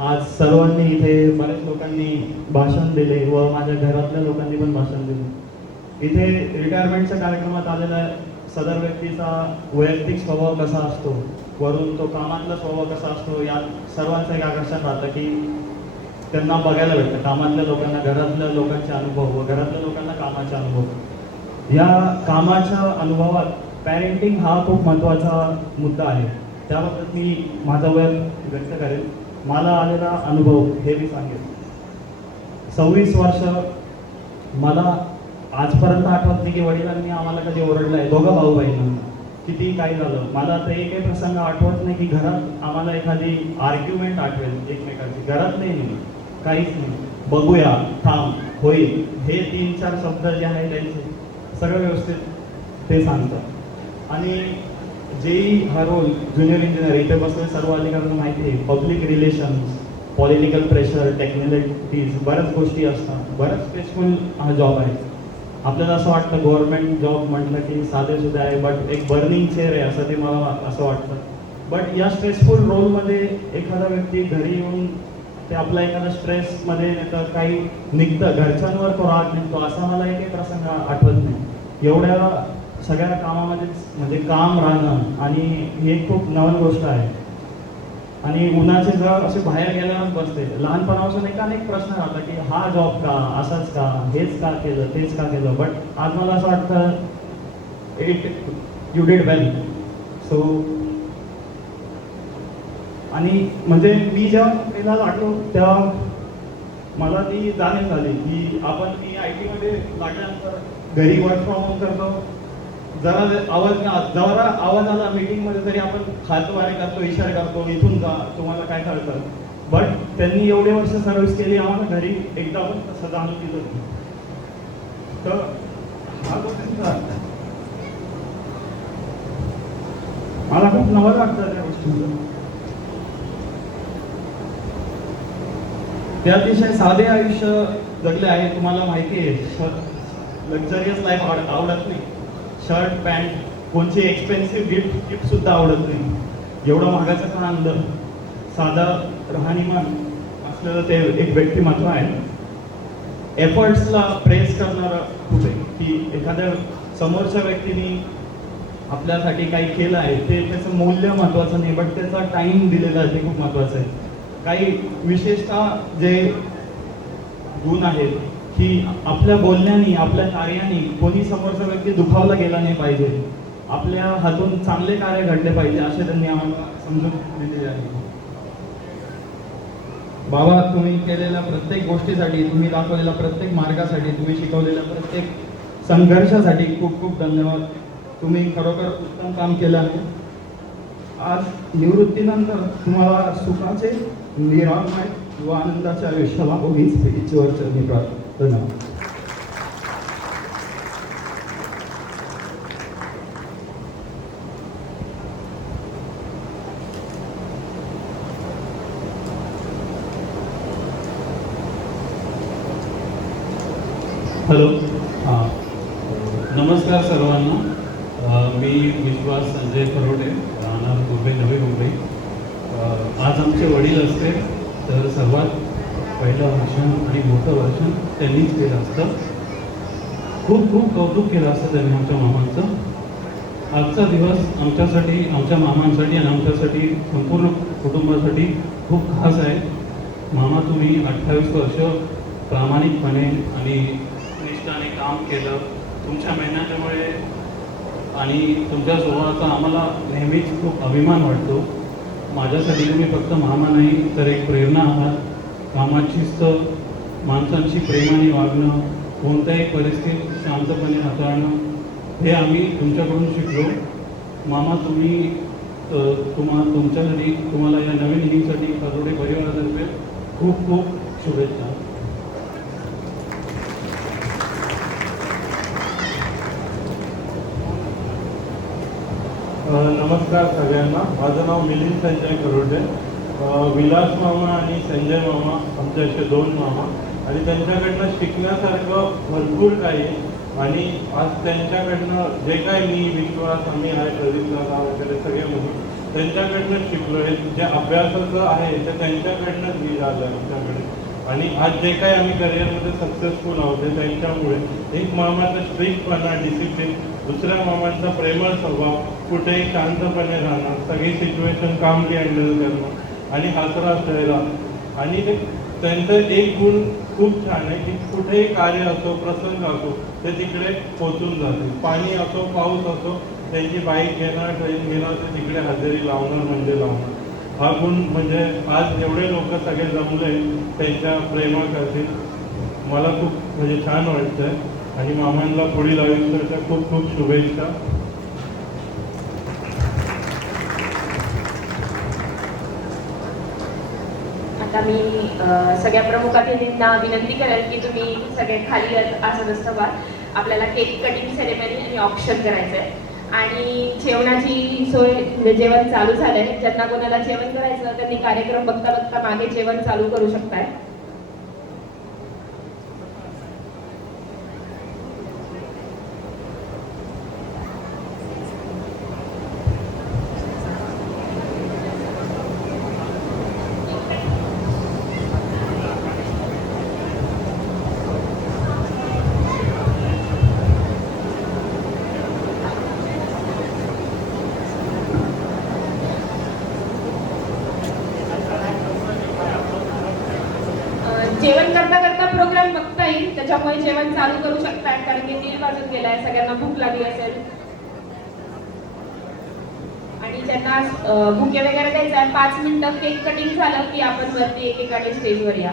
आज सर्वांनी इथे बऱ्याच लोकांनी भाषण दिले व माझ्या घरातल्या लोकांनी पण भाषण दिले. इथे रिटायरमेंटच्या कार्यक्रमात आलेल्या सदर व्यक्तीचा वैयक्तिक स्वभाव कसा असतो, वरून तो कामातला स्वभाव कसा असतो, यात सर्वांचं एक आकर्षण राहतं की त्यांना बघायला भेटतं. कामातल्या लोकांना घरातल्या लोकांचे अनुभव व घरातल्या लोकांना कामाचे अनुभव. या कामाच्या अनुभवात पॅरेंटिंग हा खूप महत्त्वाचा मुद्दा आहे. त्याबाबत मी माझा व्यक्त व्यक्त करेन. मला आलेला अनुभव हे मी सांगेन. 26 वर्ष मला आजपर्यंत आठवत नाही की वडिलांनी आम्हाला कधी ओरडलं आहे, दोघं भाऊ बहिणी किती काही झालं. मला तर एकही प्रसंग आठवत नाही की घरात आम्हाला एखादी आर्ग्युमेंट आठवेल एकमेकांची. घरात नाही, काहीच नाही. बघूया, थांब, होईल, हे 3-4 शब्द जे आहे त्यांचे सगळं व्यवस्थित ते सांगतात. आणि जेई हा रोल ज्युनियर इंजिनियर इथे बसलेले सर्व अधिकाऱ्यांना माहिती आहे. Public relations, political pressure, technicalities, बऱ्याच गोष्टी असतात. बऱ्याच स्ट्रेसफुल हा जॉब आहे. आपल्याला असं वाटतं गव्हर्नमेंट जॉब म्हटलं की साधे सुद्धा आहे, बट एक बर्निंग चेअर आहे असं ते मला असं वाटतं. बट या स्ट्रेसफुल रोलमध्ये एखादा व्यक्ती घरी येऊन ते आपला एखादा स्ट्रेसमध्ये तर काही निघतं, घरच्यांवर तो राग निघतो, असा मला एकही प्रसंग आठवत नाही. एवढ्या सगळ्या कामामध्येच म्हणजे काम राहणं आणि ही एक खूप नवीन गोष्ट आहे. आणि उन्हाचे जर असे बाहेर गेल्यावर बसते. लहानपणापासून अनेक प्रश्न राहतात की हा जॉब का, असाच का, हेच का केलं, तेच का केलं. बट आज मला असं वाटतं यू डिड वेल. सो आणि म्हणजे मी जेव्हा नोकरीला लागलो तेव्हा मला ती जाणीव झाली की मी IT मध्ये लागल्यानंतर घरी वर्क फ्रॉम होम करतो. जरा आवाज आला मीटिंगमध्ये तरी आपण हातवारे करतो, इशारे करतो, इथून जा, तुम्हाला काय कळतं. बट त्यांनी एवढे वर्ष सर्व्हिस केली, आम्हाला घरी एकदा पण तसं जाणून दिलं नाही. तर हा गोष्टींचा मला खूप नवल वाटतं त्या गोष्टींचं. ते अतिशय साधे आयुष्य जगले आहे. तुम्हाला माहिती आहे लक्झरियस लाईफ आवडत नाही. शर्ट, पॅन्ट, कोणची एक्सपेन्सिव्ह गिफ्ट सुद्धा आवडत नाही. एवढं महागाचं का आणलं. साधं राहणीमान असलेलं ते एक व्यक्तिमत्व आहे. एफर्ट्सला प्रेस करणारं कुठे की एखाद्या समोरच्या व्यक्तीने आपल्यासाठी काही केलं आहे ते त्याचं मूल्य महत्त्वाचं नाही, बट त्याचा टाईम दिलेला आहे ते खूप महत्त्वाचं आहे. काही विशेषतः जे गुण आहेत की आपल्या बोलण्याने, आपल्या कार्याने कोणी समोरचा व्यक्ती दुखावला गेला नाही पाहिजे, आपल्या हातून चांगले कार्य घडले पाहिजे असे त्यांनी आम्हाला समजून दिलेले आहे. बाबा, तुम्ही केलेल्या प्रत्येक गोष्टीसाठी, तुम्ही दाखवलेल्या प्रत्येक मार्गासाठी, तुम्ही शिकवलेल्या प्रत्येक संघर्षासाठी खूप खूप धन्यवाद. तुम्ही खरोखर उत्तम काम केलं आहे. आज निवृत्तीनंतर तुम्हाला सुखाचे, निरामय व आनंदाचे आयुष्य लाभो हीच ईश्वरचरणी प्रार्थना. धन्यवाद. नमस्कार सर्वांना. मी विश्वास संजय खरोडे, राहणार मुंबई, नवी मुंबई. आज आमचे वडील असते तर सर्वात पहिलं भाषण आणि मोठं भाषण त्यांनीच केलं असतं. खूप खूप कौतुक केलं असतं त्यांनी आमच्या मामांचं. आजचा दिवस आमच्यासाठी, आमच्या मामांसाठी आणि आमच्यासाठी, संपूर्ण कुटुंबासाठी खूप खास आहे. मामा, तुम्ही 28 वर्ष प्रामाणिकपणे आणि निष्ठाने काम केलं. तुमच्या मेहनतीमुळे आणि तुमच्या स्वभावाचा आम्हाला नेहमीच खूप अभिमान वाटतो. माझ्यासाठी तुम्ही फक्त मामा नाही तर एक प्रेरणा आहात. कामात शिस्त, माणसांशी प्रेमाने वागणं, कोणत्याही परिस्थितीत शांतपणे हाताळणं, हे आम्ही तुमच्याकडून शिकलो. मामा, तुमच्यासाठी, तुम्हाला या नवीन इनिंगसाठी खरोडे परिवारातर्फे खूप खूप शुभेच्छा. नमस्कार सगळ्यांना. माझं नाव मिलिंद संजय खरोडे. विलास मामा आणि संजय मामा आमचे असे 2 मामा, आणि त्यांच्याकडनं शिकण्यासारखं भरपूर काही आहे. आणि आज त्यांच्याकडनं जे काय मी, विश्वास, आम्ही आहे, प्रदीप दादा वगैरे सगळे मुली त्यांच्याकडनं शिकलो आहे. जे अभ्यासाचं आहे ते त्यांच्याकडनंच झालं आमच्याकडे. आणि आज जे काही आम्ही करिअरमध्ये सक्सेसफुल आहोत ते त्यांच्यामुळे. एक मामाचा स्ट्रिक्टपणा, डिसिप्लिन, दुसऱ्या मामांचा प्रेमळ स्वभाव, कुठेही शांतपणे राहणं, सगळी सिच्युएशन कामली हँडल करणं आणि हसरा चेहरा. आणि त्यांचं एक गुण खूप छान आहे की कुठेही कार्य असो, प्रसंग असो, ते तिकडे पोचून जाते. पाणी असो, पाऊस असो, त्यांची बाईक घेणार, ट्रेन घेणार, ते तिकडे हजेरी लावणार म्हणजे लावणार. हा गुण म्हणजे आज एवढे लोक सगळे जमले त्यांच्या प्रेमासाठी मला खूप म्हणजे छान वाटतंय. आणि मामांना पुढील आयुष्याच्या खूप खूप शुभेच्छा. आता मी सगळ्या प्रमुख अतिथींना विनंती करेल की तुम्ही सगळे खाली असं नसतं बा. आपल्याला केक कटिंग सेरेमनी आणि ऑप्शन करायचं आहे. आणि जेवणाची सोय, म्हणजे जेवण चालू झालंय. ज्यांना कोणाला जेवण करायचं त्यांनी कार्यक्रम बघता बघता मागे जेवण चालू करू शकताय. जेवण करता करता प्रोग्राम बघता येईल, त्याच्यामुळे जेवण चालू करू शकताय. कारण की 3 वाजून गेलाय, सगळ्यांना भूक लागली असेल. आणि ज्यांना बुके वगैरे द्यायचं आहे, 5 मिनिटं केक कटिंग झालं की आपण वरती एकेकाने स्टेजवर या.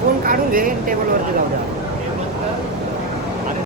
फोन काढून घे, टेबलवरती लावू द्या.